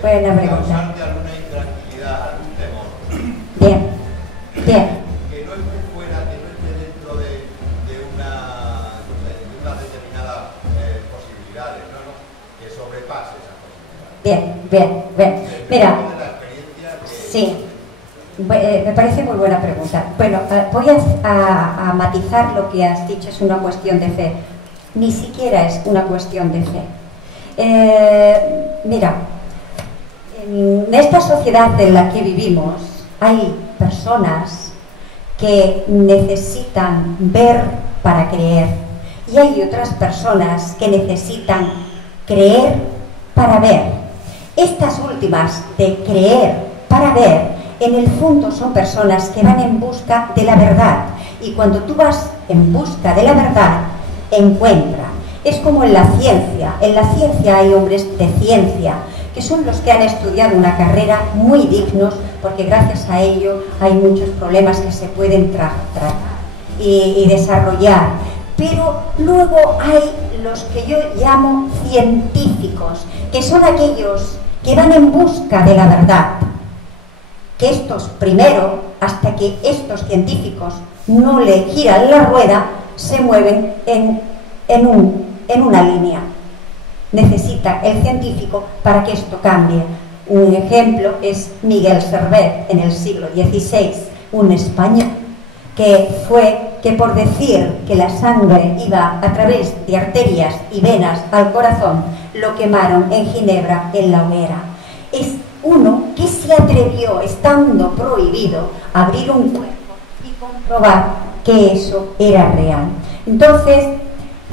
buena pregunta. Causarte alguna intranquilidad, algún temor. Bien, bien. Que no esté fuera, que no esté dentro de unas determinadas posibilidades, que sobrepase esas posibilidades. Bien, bien, bien. Mira, sí, me parece muy buena pregunta. Bueno, voy a matizar lo que has dicho, es una cuestión de fe. Ni siquiera es una cuestión de fe. Mira, en esta sociedad en la que vivimos hay personas que necesitan ver para creer y hay otras personas que necesitan creer para ver. Estas últimas de creer para ver, en el fondo son personas que van en busca de la verdad, y cuando tú vas en busca de la verdad, encuentra. Es como en la ciencia hay hombres de ciencia que son los que han estudiado una carrera muy dignos, porque gracias a ello hay muchos problemas que se pueden tratar y desarrollar. Pero luego hay los que yo llamo científicos, que son aquellos que van en busca de la verdad. Que estos primero, hasta que estos científicos no le giran la rueda, se mueven en una línea. Necesita el científico para que esto cambie. Un ejemplo es Miguel Servet, en el siglo XVI, un español que por decir que la sangre iba a través de arterias y venas al corazón, lo quemaron en Ginebra en la hoguera. Es uno que se atrevió, estando prohibido, a abrir un cuerpo y comprobar que eso era real. Entonces,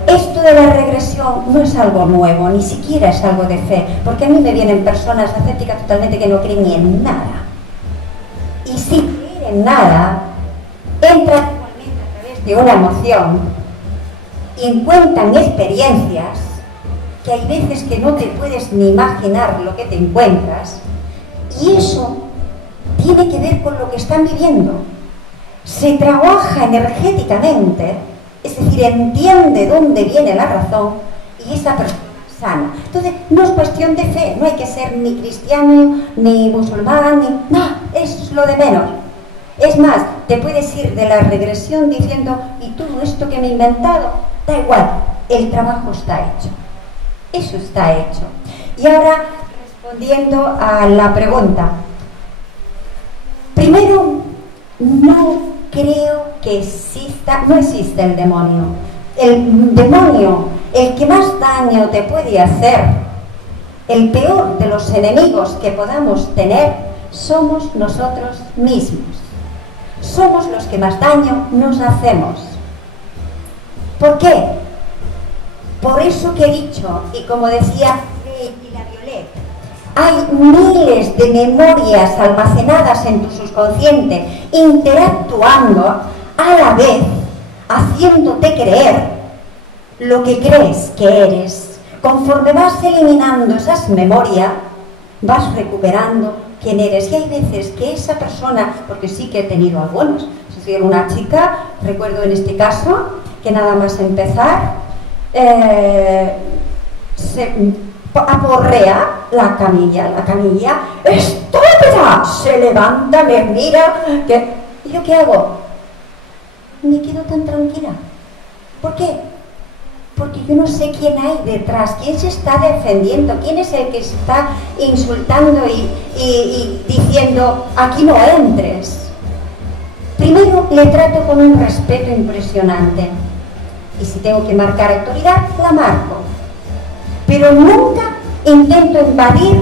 esto de la regresión no es algo nuevo, ni siquiera es algo de fe, porque a mí me vienen personas escépticas totalmente que no creen ni en nada. Y sin creer en nada, entran igualmente a través de una emoción y cuentan experiencias que hay veces que no te puedes ni imaginar lo que te encuentras, y eso tiene que ver con lo que están viviendo. Se trabaja energéticamente, es decir, entiende dónde viene la razón, y esa persona sana. Entonces, no es cuestión de fe, no hay que ser ni cristiano, ni musulmán, no, es lo de menos. Es más, te puedes ir de la regresión diciendo, y todo esto que me he inventado, da igual, el trabajo está hecho. Eso está hecho. Y ahora, respondiendo a la pregunta, primero, no creo que no existe el demonio. El demonio, el que más daño te puede hacer, el peor de los enemigos que podamos tener, somos nosotros mismos. Somos los que más daño nos hacemos. ¿Por qué? Por eso que he dicho, y como decía la Violet, hay miles de memorias almacenadas en tu subconsciente, interactuando a la vez, haciéndote creer lo que crees que eres. Conforme vas eliminando esas memorias, vas recuperando quién eres. Y hay veces que esa persona, porque sí que he tenido algunos, es decir, una chica, recuerdo en este caso, que nada más empezar, se aporrea la camilla, ¡estúpida! Se levanta, me mira, ¿y yo qué hago? Me quedo tan tranquila. ¿Por qué? Porque yo no sé quién hay detrás, quién se está defendiendo, quién es el que está insultando y diciendo, aquí no entres. Primero le trato con un respeto impresionante. Y si tengo que marcar autoridad, la marco. Pero nunca intento invadir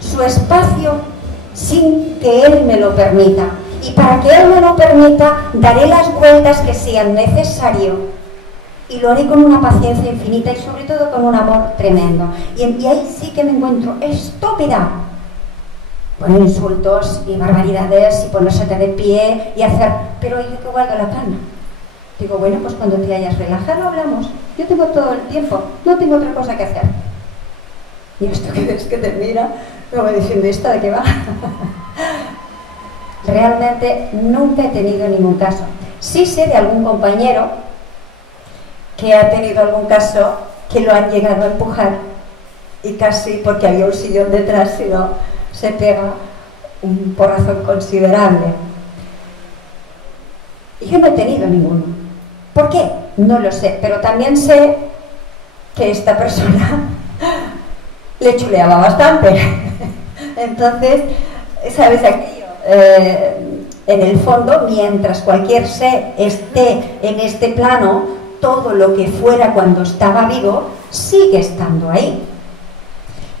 su espacio sin que él me lo permita. Y para que él me lo permita, daré las vueltas que sean necesarias. Y lo haré con una paciencia infinita y sobre todo con un amor tremendo. Y ahí sí que me encuentro estúpida. Bueno, insultos y barbaridades y ponerse de pie y hacer... Pero yo que guardo la calma. Digo, bueno, pues cuando te hayas relajado hablamos. Yo tengo todo el tiempo, no tengo otra cosa que hacer. Y esto que ves que te mira, me va diciendo, ¿esta de qué va? Realmente nunca he tenido ningún caso. Sí sé de algún compañero que ha tenido algún caso que lo han llegado a empujar y casi, porque había un sillón detrás, si no, se pega un porrazo considerable. Y yo no he tenido ninguno. ¿Por qué? No lo sé, pero también sé que esta persona le chuleaba bastante. Entonces, ¿sabes aquello? En el fondo, mientras cualquier ser esté en este plano, todo lo que fuera cuando estaba vivo sigue estando ahí.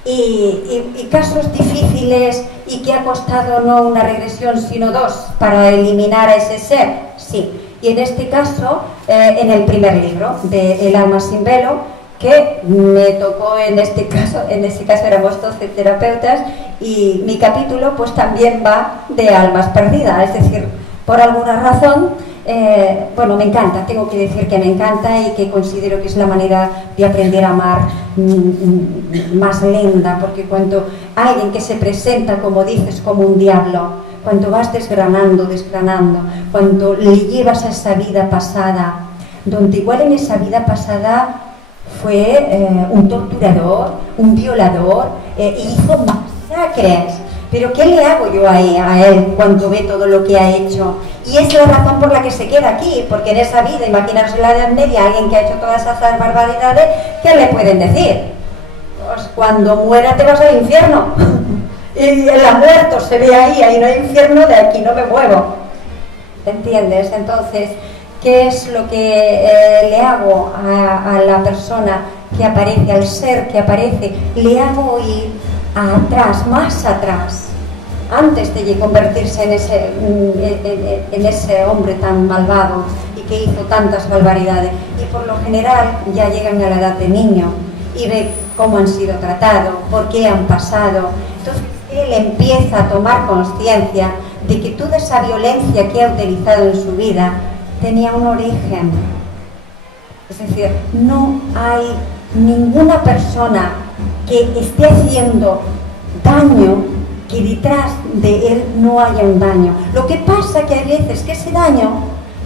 Y casos difíciles y que ha costado no una regresión sino dos para eliminar a ese ser, sí. Y en este caso, en el primer libro de El alma sin velo, que me tocó en este caso éramos 12 terapeutas y mi capítulo pues también va de almas perdidas, es decir, por alguna razón, bueno, me encanta, tengo que decir que me encanta y que considero que es la manera de aprender a amar más linda, porque cuando alguien que se presenta, como dices, como un diablo, cuando vas desgranando, cuando le llevas a esa vida pasada, donde igual en esa vida pasada fue un torturador, un violador, hizo masacres. Pero ¿qué le hago yo a él cuando ve todo lo que ha hecho? Y es la razón por la que se queda aquí, porque en esa vida, imaginaros en la Edad Media, alguien que ha hecho todas esas barbaridades, ¿qué le pueden decir? Pues cuando muera te vas al infierno. Y el muerto se ve ahí no hay infierno, de aquí no me muevo. ¿Entiendes? Entonces, ¿qué es lo que le hago a la persona que aparece, al ser que aparece? Le hago ir atrás, más atrás, antes de convertirse en ese hombre tan malvado y que hizo tantas barbaridades. Y por lo general ya llegan a la edad de niño y ve cómo han sido tratados, por qué han pasado. Entonces él empieza a tomar conciencia de que toda esa violencia que ha utilizado en su vida tenía un origen. Es decir, no hay ninguna persona que esté haciendo daño que detrás de él no haya un daño. Lo que pasa que hay veces que ese daño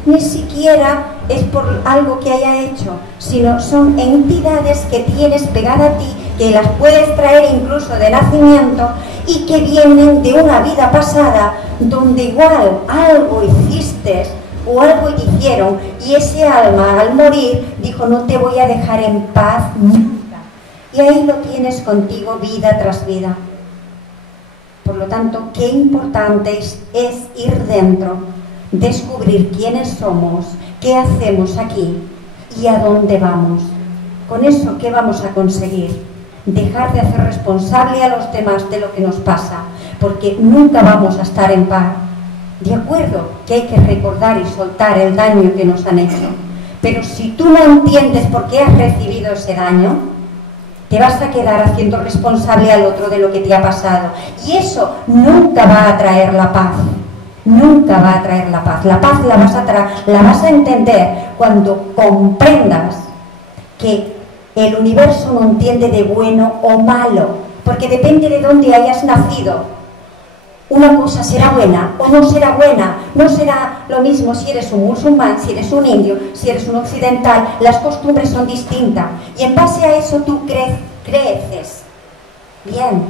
ni siquiera es por algo que haya hecho, sino son entidades que tienes pegada a ti, que las puedes traer incluso de nacimiento y que vienen de una vida pasada donde igual algo hiciste o algo hicieron y ese alma al morir dijo no te voy a dejar en paz nunca. Y ahí lo tienes contigo vida tras vida. Por lo tanto, qué importante es ir dentro, descubrir quiénes somos, qué hacemos aquí y a dónde vamos. Con eso, ¿qué vamos a conseguir? Dejar de hacer responsable a los demás de lo que nos pasa, porque nunca vamos a estar en paz. De acuerdo que hay que recordar y soltar el daño que nos han hecho, pero si tú no entiendes por qué has recibido ese daño, te vas a quedar haciendo responsable al otro de lo que te ha pasado. Y eso nunca va a traer la paz. Nunca va a traer la paz. La paz la vas a entender cuando comprendas que el universo no entiende de bueno o malo, porque depende de dónde hayas nacido. Una cosa será buena o no será buena, no será lo mismo si eres un musulmán, si eres un indio, si eres un occidental, las costumbres son distintas y en base a eso tú creces. Bien,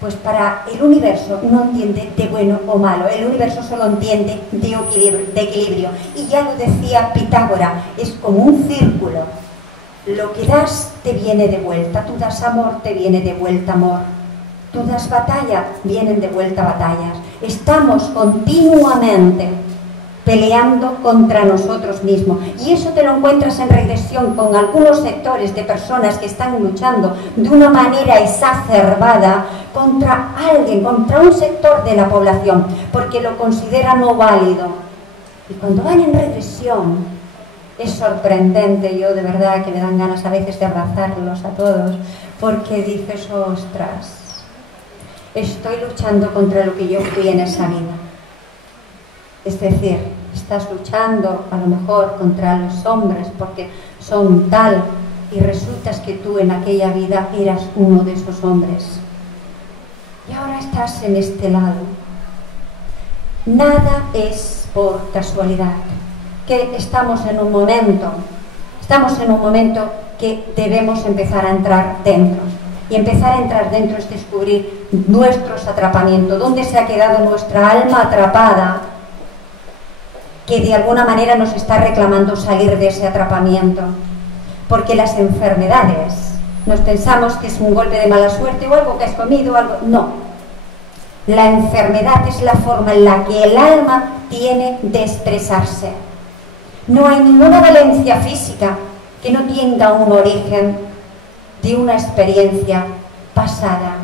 pues para el universo no entiende de bueno o malo, el universo solo entiende de equilibrio. Y ya lo decía Pitágoras, es como un círculo. Lo que das te viene de vuelta, tú das amor, te viene de vuelta amor. Tú das batalla, vienen de vuelta batallas. Estamos continuamente peleando contra nosotros mismos. Y eso te lo encuentras en regresión con algunos sectores de personas que están luchando de una manera exacerbada contra alguien, contra un sector de la población, porque lo considera no válido. Y cuando van en regresión, es sorprendente. Yo de verdad que me dan ganas a veces de abrazarlos a todos, porque dices, ostras, estoy luchando contra lo que yo fui en esa vida. Es decir, estás luchando a lo mejor contra los hombres porque son tal y resultas que tú en aquella vida eras uno de esos hombres. Y ahora estás en este lado. Nada es por casualidad. Que estamos en un momento que debemos empezar a entrar dentro. Y empezar a entrar dentro es descubrir nuestros atrapamientos, dónde se ha quedado nuestra alma atrapada, que de alguna manera nos está reclamando salir de ese atrapamiento. Porque las enfermedades, nos pensamos que es un golpe de mala suerte o algo que has comido, algo. No, La enfermedad es la forma en la que el alma tiene de expresarse. No hay ninguna dolencia física que no tenga un origen de una experiencia pasada.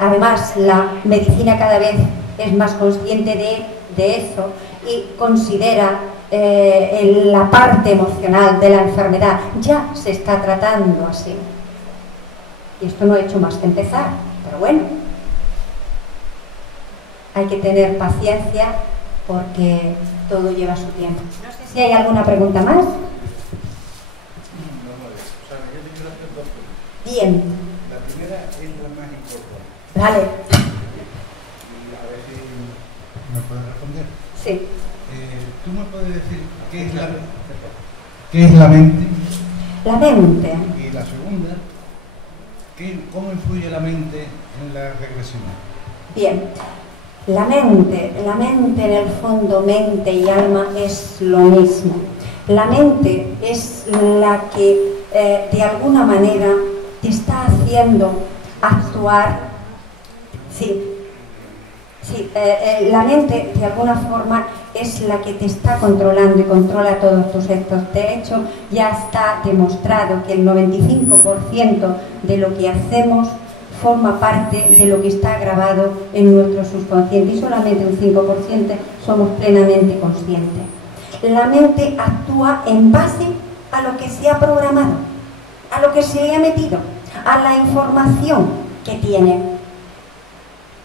Además, la medicina cada vez es más consciente de eso y considera la parte emocional de la enfermedad. Ya se está tratando así. Y esto no ha hecho más que empezar, pero bueno. Hay que tener paciencia porque todo lleva su tiempo. No sé si hay alguna pregunta más. Bien. La primera es la más importante. Vale. Y a ver si me puedes responder. Sí. ¿Tú me puedes decir qué es la mente? La mente. Y la segunda, ¿cómo influye la mente en la regresión? Bien. La mente en el fondo, mente y alma es lo mismo. La mente es la que de alguna manera te está haciendo actuar. Sí, la mente de alguna forma es la que te está controlando y controla todos tus actos. De hecho, ya está demostrado que el 95% de lo que hacemos forma parte de lo que está grabado en nuestro subconsciente y solamente un 5% somos plenamente conscientes. La mente actúa en base a lo que se ha programado, a lo que se le ha metido, a la información que tiene.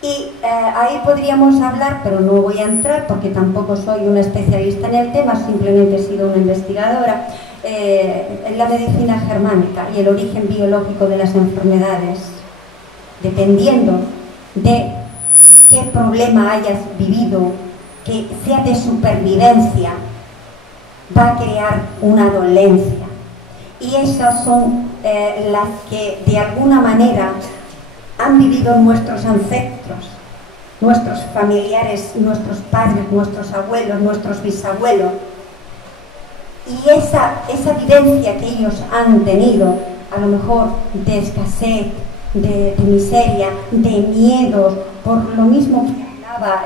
Y ahí podríamos hablar, pero no voy a entrar porque tampoco soy una especialista en el tema, simplemente he sido una investigadora, en la medicina germánica y el origen biológico de las enfermedades. Dependiendo de qué problema hayas vivido, que sea de supervivencia, va a crear una dolencia. Y esas son las que de alguna manera han vivido nuestros ancestros, nuestros familiares, nuestros padres, nuestros abuelos, nuestros bisabuelos. Y esa vivencia que ellos han tenido, a lo mejor de escasez, de miseria, de miedos, por lo mismo que hablaba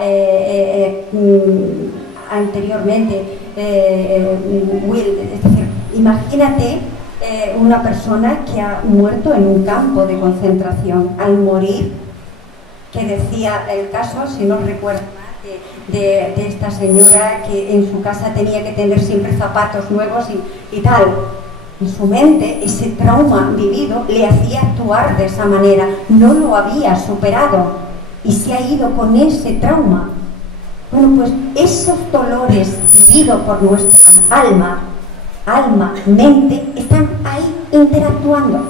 anteriormente Will, es decir, imagínate una persona que ha muerto en un campo de concentración. Al morir, que decía el caso, si no recuerdo mal, de esta señora que en su casa tenía que tener siempre zapatos nuevos y tal. En su mente, ese trauma vivido le hacía actuar de esa manera. No lo había superado y se ha ido con ese trauma. Bueno, pues esos dolores vividos por nuestra alma, mente, están ahí interactuando.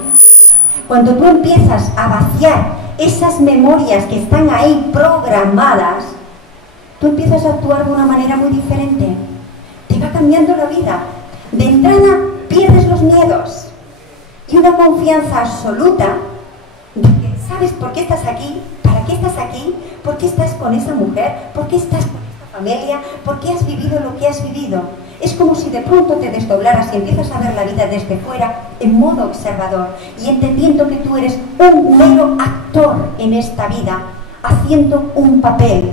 Cuando tú empiezas a vaciar esas memorias que están ahí programadas, tú empiezas a actuar de una manera muy diferente. Te va cambiando la vida. De entrada, pierdes los miedos y una confianza absoluta de que sabes por qué estás aquí, para qué estás aquí, por qué estás con esa mujer, por qué estás con esta familia, por qué has vivido lo que has vivido. Es como si de pronto te desdoblaras y empiezas a ver la vida desde fuera en modo observador y entendiendo que tú eres un mero actor en esta vida, haciendo un papel,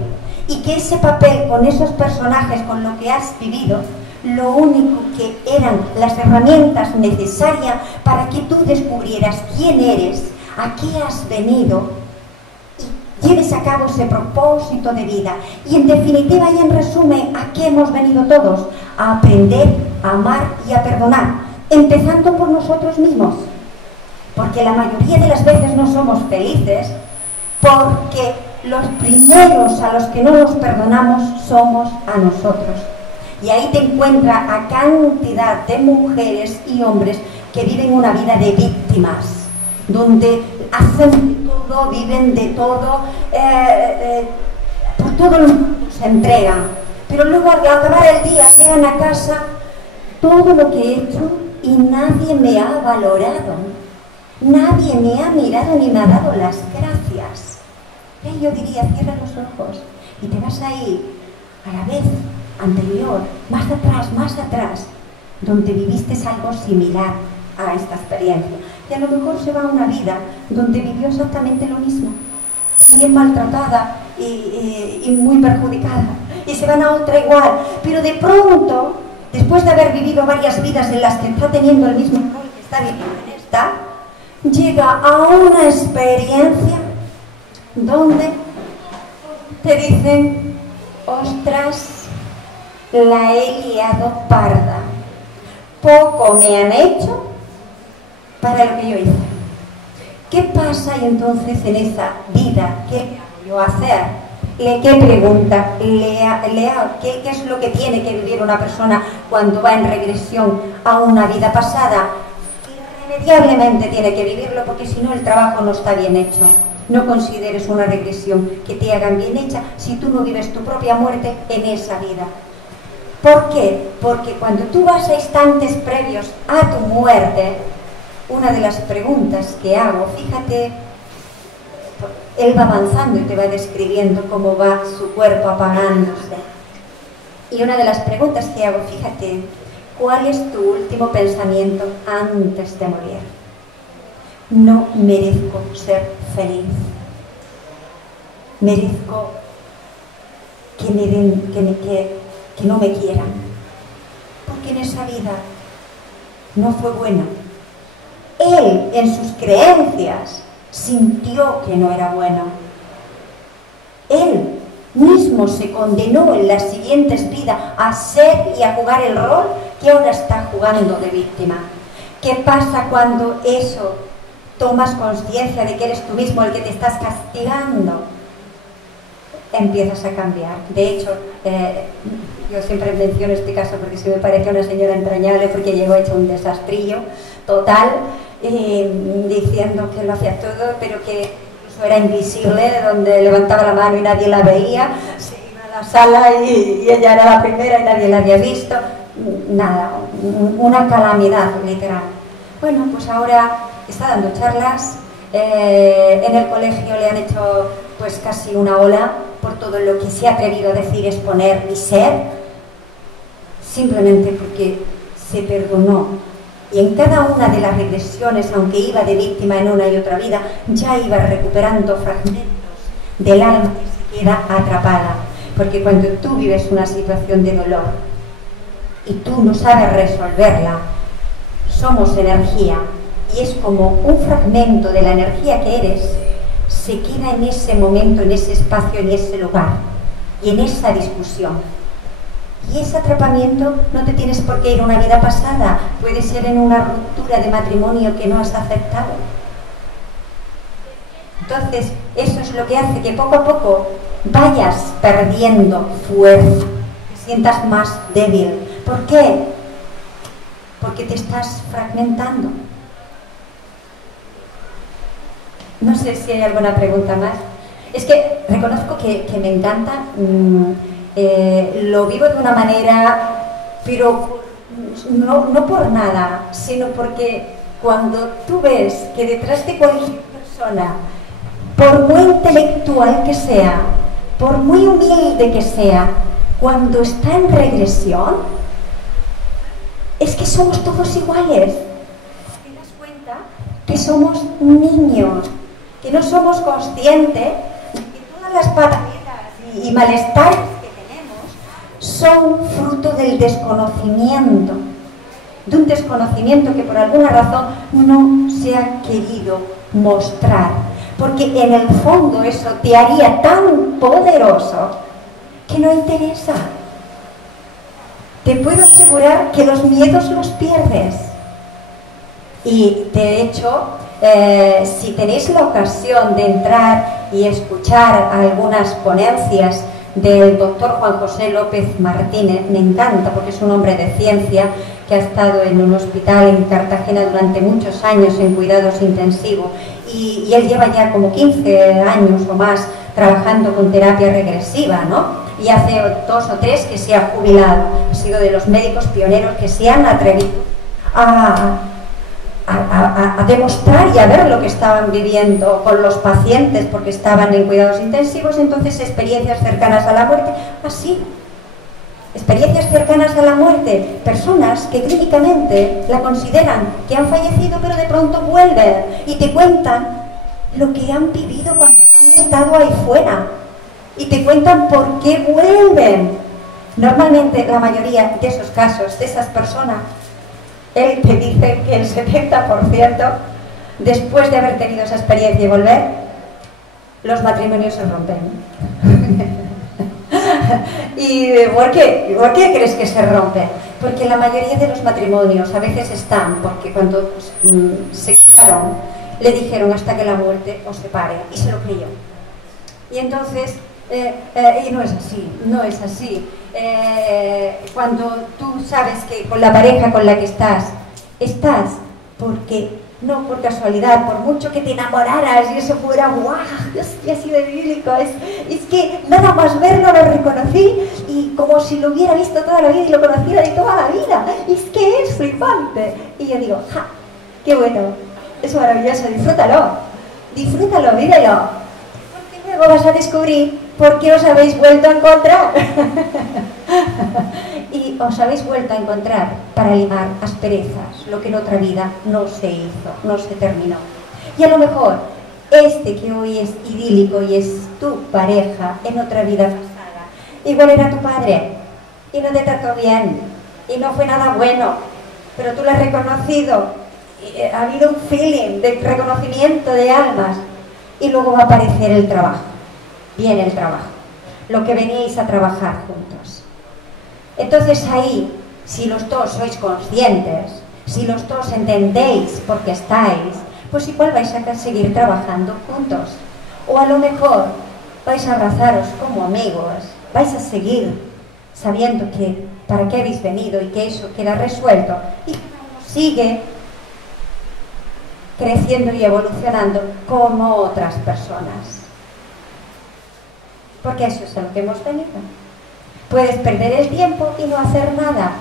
y que ese papel con esos personajes, con lo que has vivido, lo único que eran las herramientas necesarias para que tú descubrieras quién eres, a qué has venido y lleves a cabo ese propósito de vida. Y en definitiva y en resumen, ¿a qué hemos venido todos? A aprender, a amar y a perdonar, empezando por nosotros mismos. Porque la mayoría de las veces no somos felices porque los primeros a los que no nos perdonamos somos a nosotros. Y ahí te encuentras a cantidad de mujeres y hombres que viven una vida de víctimas, donde hacen de todo, viven de todo, por todo el mundo se entregan. Pero luego al acabar el día llegan a casa, todo lo que he hecho y nadie me ha valorado, nadie me ha mirado ni me ha dado las gracias. Y yo diría, cierra los ojos y te vas ahí a la vez anterior, más atrás, donde viviste algo similar a esta experiencia. Y a lo mejor se va a una vida donde vivió exactamente lo mismo. también maltratada y muy perjudicada, y se van a otra igual, pero de pronto, después de haber vivido varias vidas en las que está teniendo el mismo rol que está viviendo en esta, llega a una experiencia donde te dicen: ostras, la he liado parda, poco me han hecho para lo que yo hice. ¿Qué pasa y entonces en esa vida? ¿Qué hago yo a hacer? ¿Qué pregunta? ¿Qué es lo que tiene que vivir una persona cuando va en regresión a una vida pasada? Irremediablemente tiene que vivirlo, porque si no el trabajo no está bien hecho. No consideres una regresión que te hagan bien hecha si tú no vives tu propia muerte en esa vida. ¿Por qué? Porque cuando tú vas a instantes previos a tu muerte, una de las preguntas que hago, fíjate, él va avanzando y te va describiendo cómo va su cuerpo apagándose. Y una de las preguntas que hago, fíjate, ¿cuál es tu último pensamiento antes de morir? No merezco ser feliz. Merezco que me den, que no me quieran. Porque en esa vida no fue buena. Él, en sus creencias, sintió que no era bueno. Él mismo se condenó en las siguientes vidas a ser y a jugar el rol que ahora está jugando de víctima. ¿Qué pasa cuando eso tomas conciencia de que eres tú mismo el que te estás castigando? Empiezas a cambiar. De hecho, yo siempre menciono este caso porque se me parece una señora entrañable, porque llegó hecho un desastrillo total, diciendo que lo hacía todo, pero que incluso era invisible, donde levantaba la mano y nadie la veía, se iba a la sala y ella era la primera y nadie la había visto. Nada, una calamidad literal. Bueno, pues ahora está dando charlas, en el colegio le han hecho pues casi una ola por todo lo que se ha atrevido a decir, exponer y ser, simplemente porque se perdonó. Y en cada una de las regresiones, aunque iba de víctima en una y otra vida, ya iba recuperando fragmentos del alma que se queda atrapada. Porque cuando tú vives una situación de dolor y tú no sabes resolverla, somos energía, y es como un fragmento de la energía que eres, se queda en ese momento, en ese espacio, en ese lugar y en esa discusión. Y ese atrapamiento no te tienes por qué ir a una vida pasada, puede ser en una ruptura de matrimonio que no has aceptado. Entonces, eso es lo que hace que poco a poco vayas perdiendo fuerza, te sientas más débil. ¿Por qué? Porque te estás fragmentando. No sé si hay alguna pregunta más. Es que reconozco que me encanta, lo vivo de una manera, pero no por nada, sino porque cuando tú ves que detrás de cualquier persona, por muy intelectual que sea, por muy humilde que sea, cuando está en regresión, es que somos todos iguales. ¿Te das cuenta? Que somos niños, que no somos conscientes de que todas las pataletas y malestares que tenemos son fruto del desconocimiento, de un desconocimiento que por alguna razón no se ha querido mostrar, porque en el fondo eso te haría tan poderoso que no interesa. Te puedo asegurar que los miedos los pierdes. Y de hecho, si tenéis la ocasión de entrar y escuchar algunas ponencias del doctor Juan José López Martínez, me encanta porque es un hombre de ciencia que ha estado en un hospital en Cartagena durante muchos años en cuidados intensivos, y él lleva ya como 15 años o más trabajando con terapia regresiva, ¿no? Y hace 2 o 3 que se ha jubilado. Ha sido de los médicos pioneros que se han atrevido a demostrar y a ver lo que estaban viviendo con los pacientes, porque estaban en cuidados intensivos. Entonces, experiencias cercanas a la muerte, así, experiencias cercanas a la muerte, personas que clínicamente la consideran que han fallecido, pero de pronto vuelven y te cuentan lo que han vivido cuando han estado ahí fuera y te cuentan por qué vuelven. Normalmente, la mayoría de esos casos, de esas personas, él te dice que el 70%, después de haber tenido esa experiencia y volver, los matrimonios se rompen. ¿Y por qué? ¿Por qué crees que se rompen? Porque la mayoría de los matrimonios a veces están, porque cuando se casaron, le dijeron hasta que la muerte os separe, y se lo creyó. Y entonces, y no es así, no es así. Cuando tú sabes que con la pareja con la que estás porque, no por casualidad, por mucho que te enamoraras y eso fuera, ¡guau! ¡Hostia, ha sido idílico! Es que nada más verlo lo reconocí y como si lo hubiera visto toda la vida y lo conociera de toda la vida. Es que es flipante. Y yo digo, ¡ja! ¡Qué bueno! Es maravilloso, disfrútalo. Disfrútalo, vívelo. Porque luego vas a descubrir por qué os habéis vuelto a encontrar. Y os habéis vuelto a encontrar para limar asperezas, lo que en otra vida no se hizo, no se terminó. Y a lo mejor este que hoy es idílico y es tu pareja, en otra vida pasada, igual era tu padre y no te trató bien y no fue nada bueno, pero tú lo has reconocido, y ha habido un feeling de reconocimiento de almas y luego va a aparecer el trabajo, viene el trabajo, lo que veníais a trabajar juntos. Entonces ahí, si los dos sois conscientes, si los dos entendéis por qué estáis, pues igual vais a seguir trabajando juntos. O a lo mejor vais a abrazaros como amigos, vais a seguir sabiendo que para qué habéis venido y que eso queda resuelto. Y sigue creciendo y evolucionando como otras personas. Porque eso es a lo que hemos venido. Puedes perder el tiempo y no hacer nada,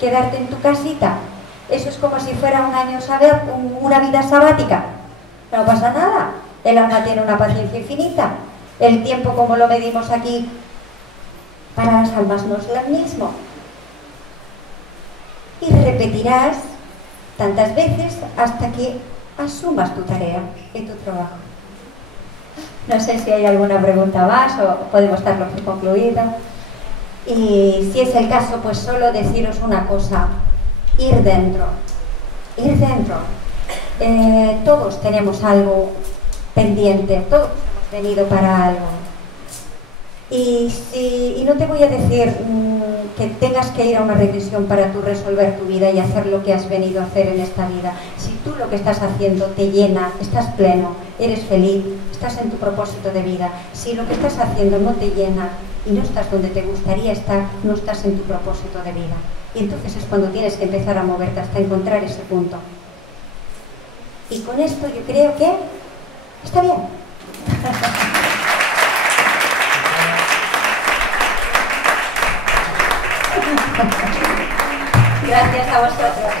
quedarte en tu casita. Eso es como si fuera un año una vida sabática. No pasa nada. El alma tiene una paciencia infinita. El tiempo, como lo medimos aquí, para las almas no es lo mismo. Y repetirás tantas veces hasta que asumas tu tarea y tu trabajo. No sé si hay alguna pregunta más o podemos darlo por concluido. Y si es el caso, pues solo deciros una cosa, ir dentro, ir dentro. Todos tenemos algo pendiente, todos hemos venido para algo. Y no te voy a decir que tengas que ir a una regresión para tú resolver tu vida y hacer lo que has venido a hacer en esta vida. Si tú lo que estás haciendo te llena, estás pleno, eres feliz, estás en tu propósito de vida. Si lo que estás haciendo no te llena y no estás donde te gustaría estar, no estás en tu propósito de vida. Y entonces es cuando tienes que empezar a moverte hasta encontrar ese punto. Y con esto yo creo que está bien. Gracias a vosotros.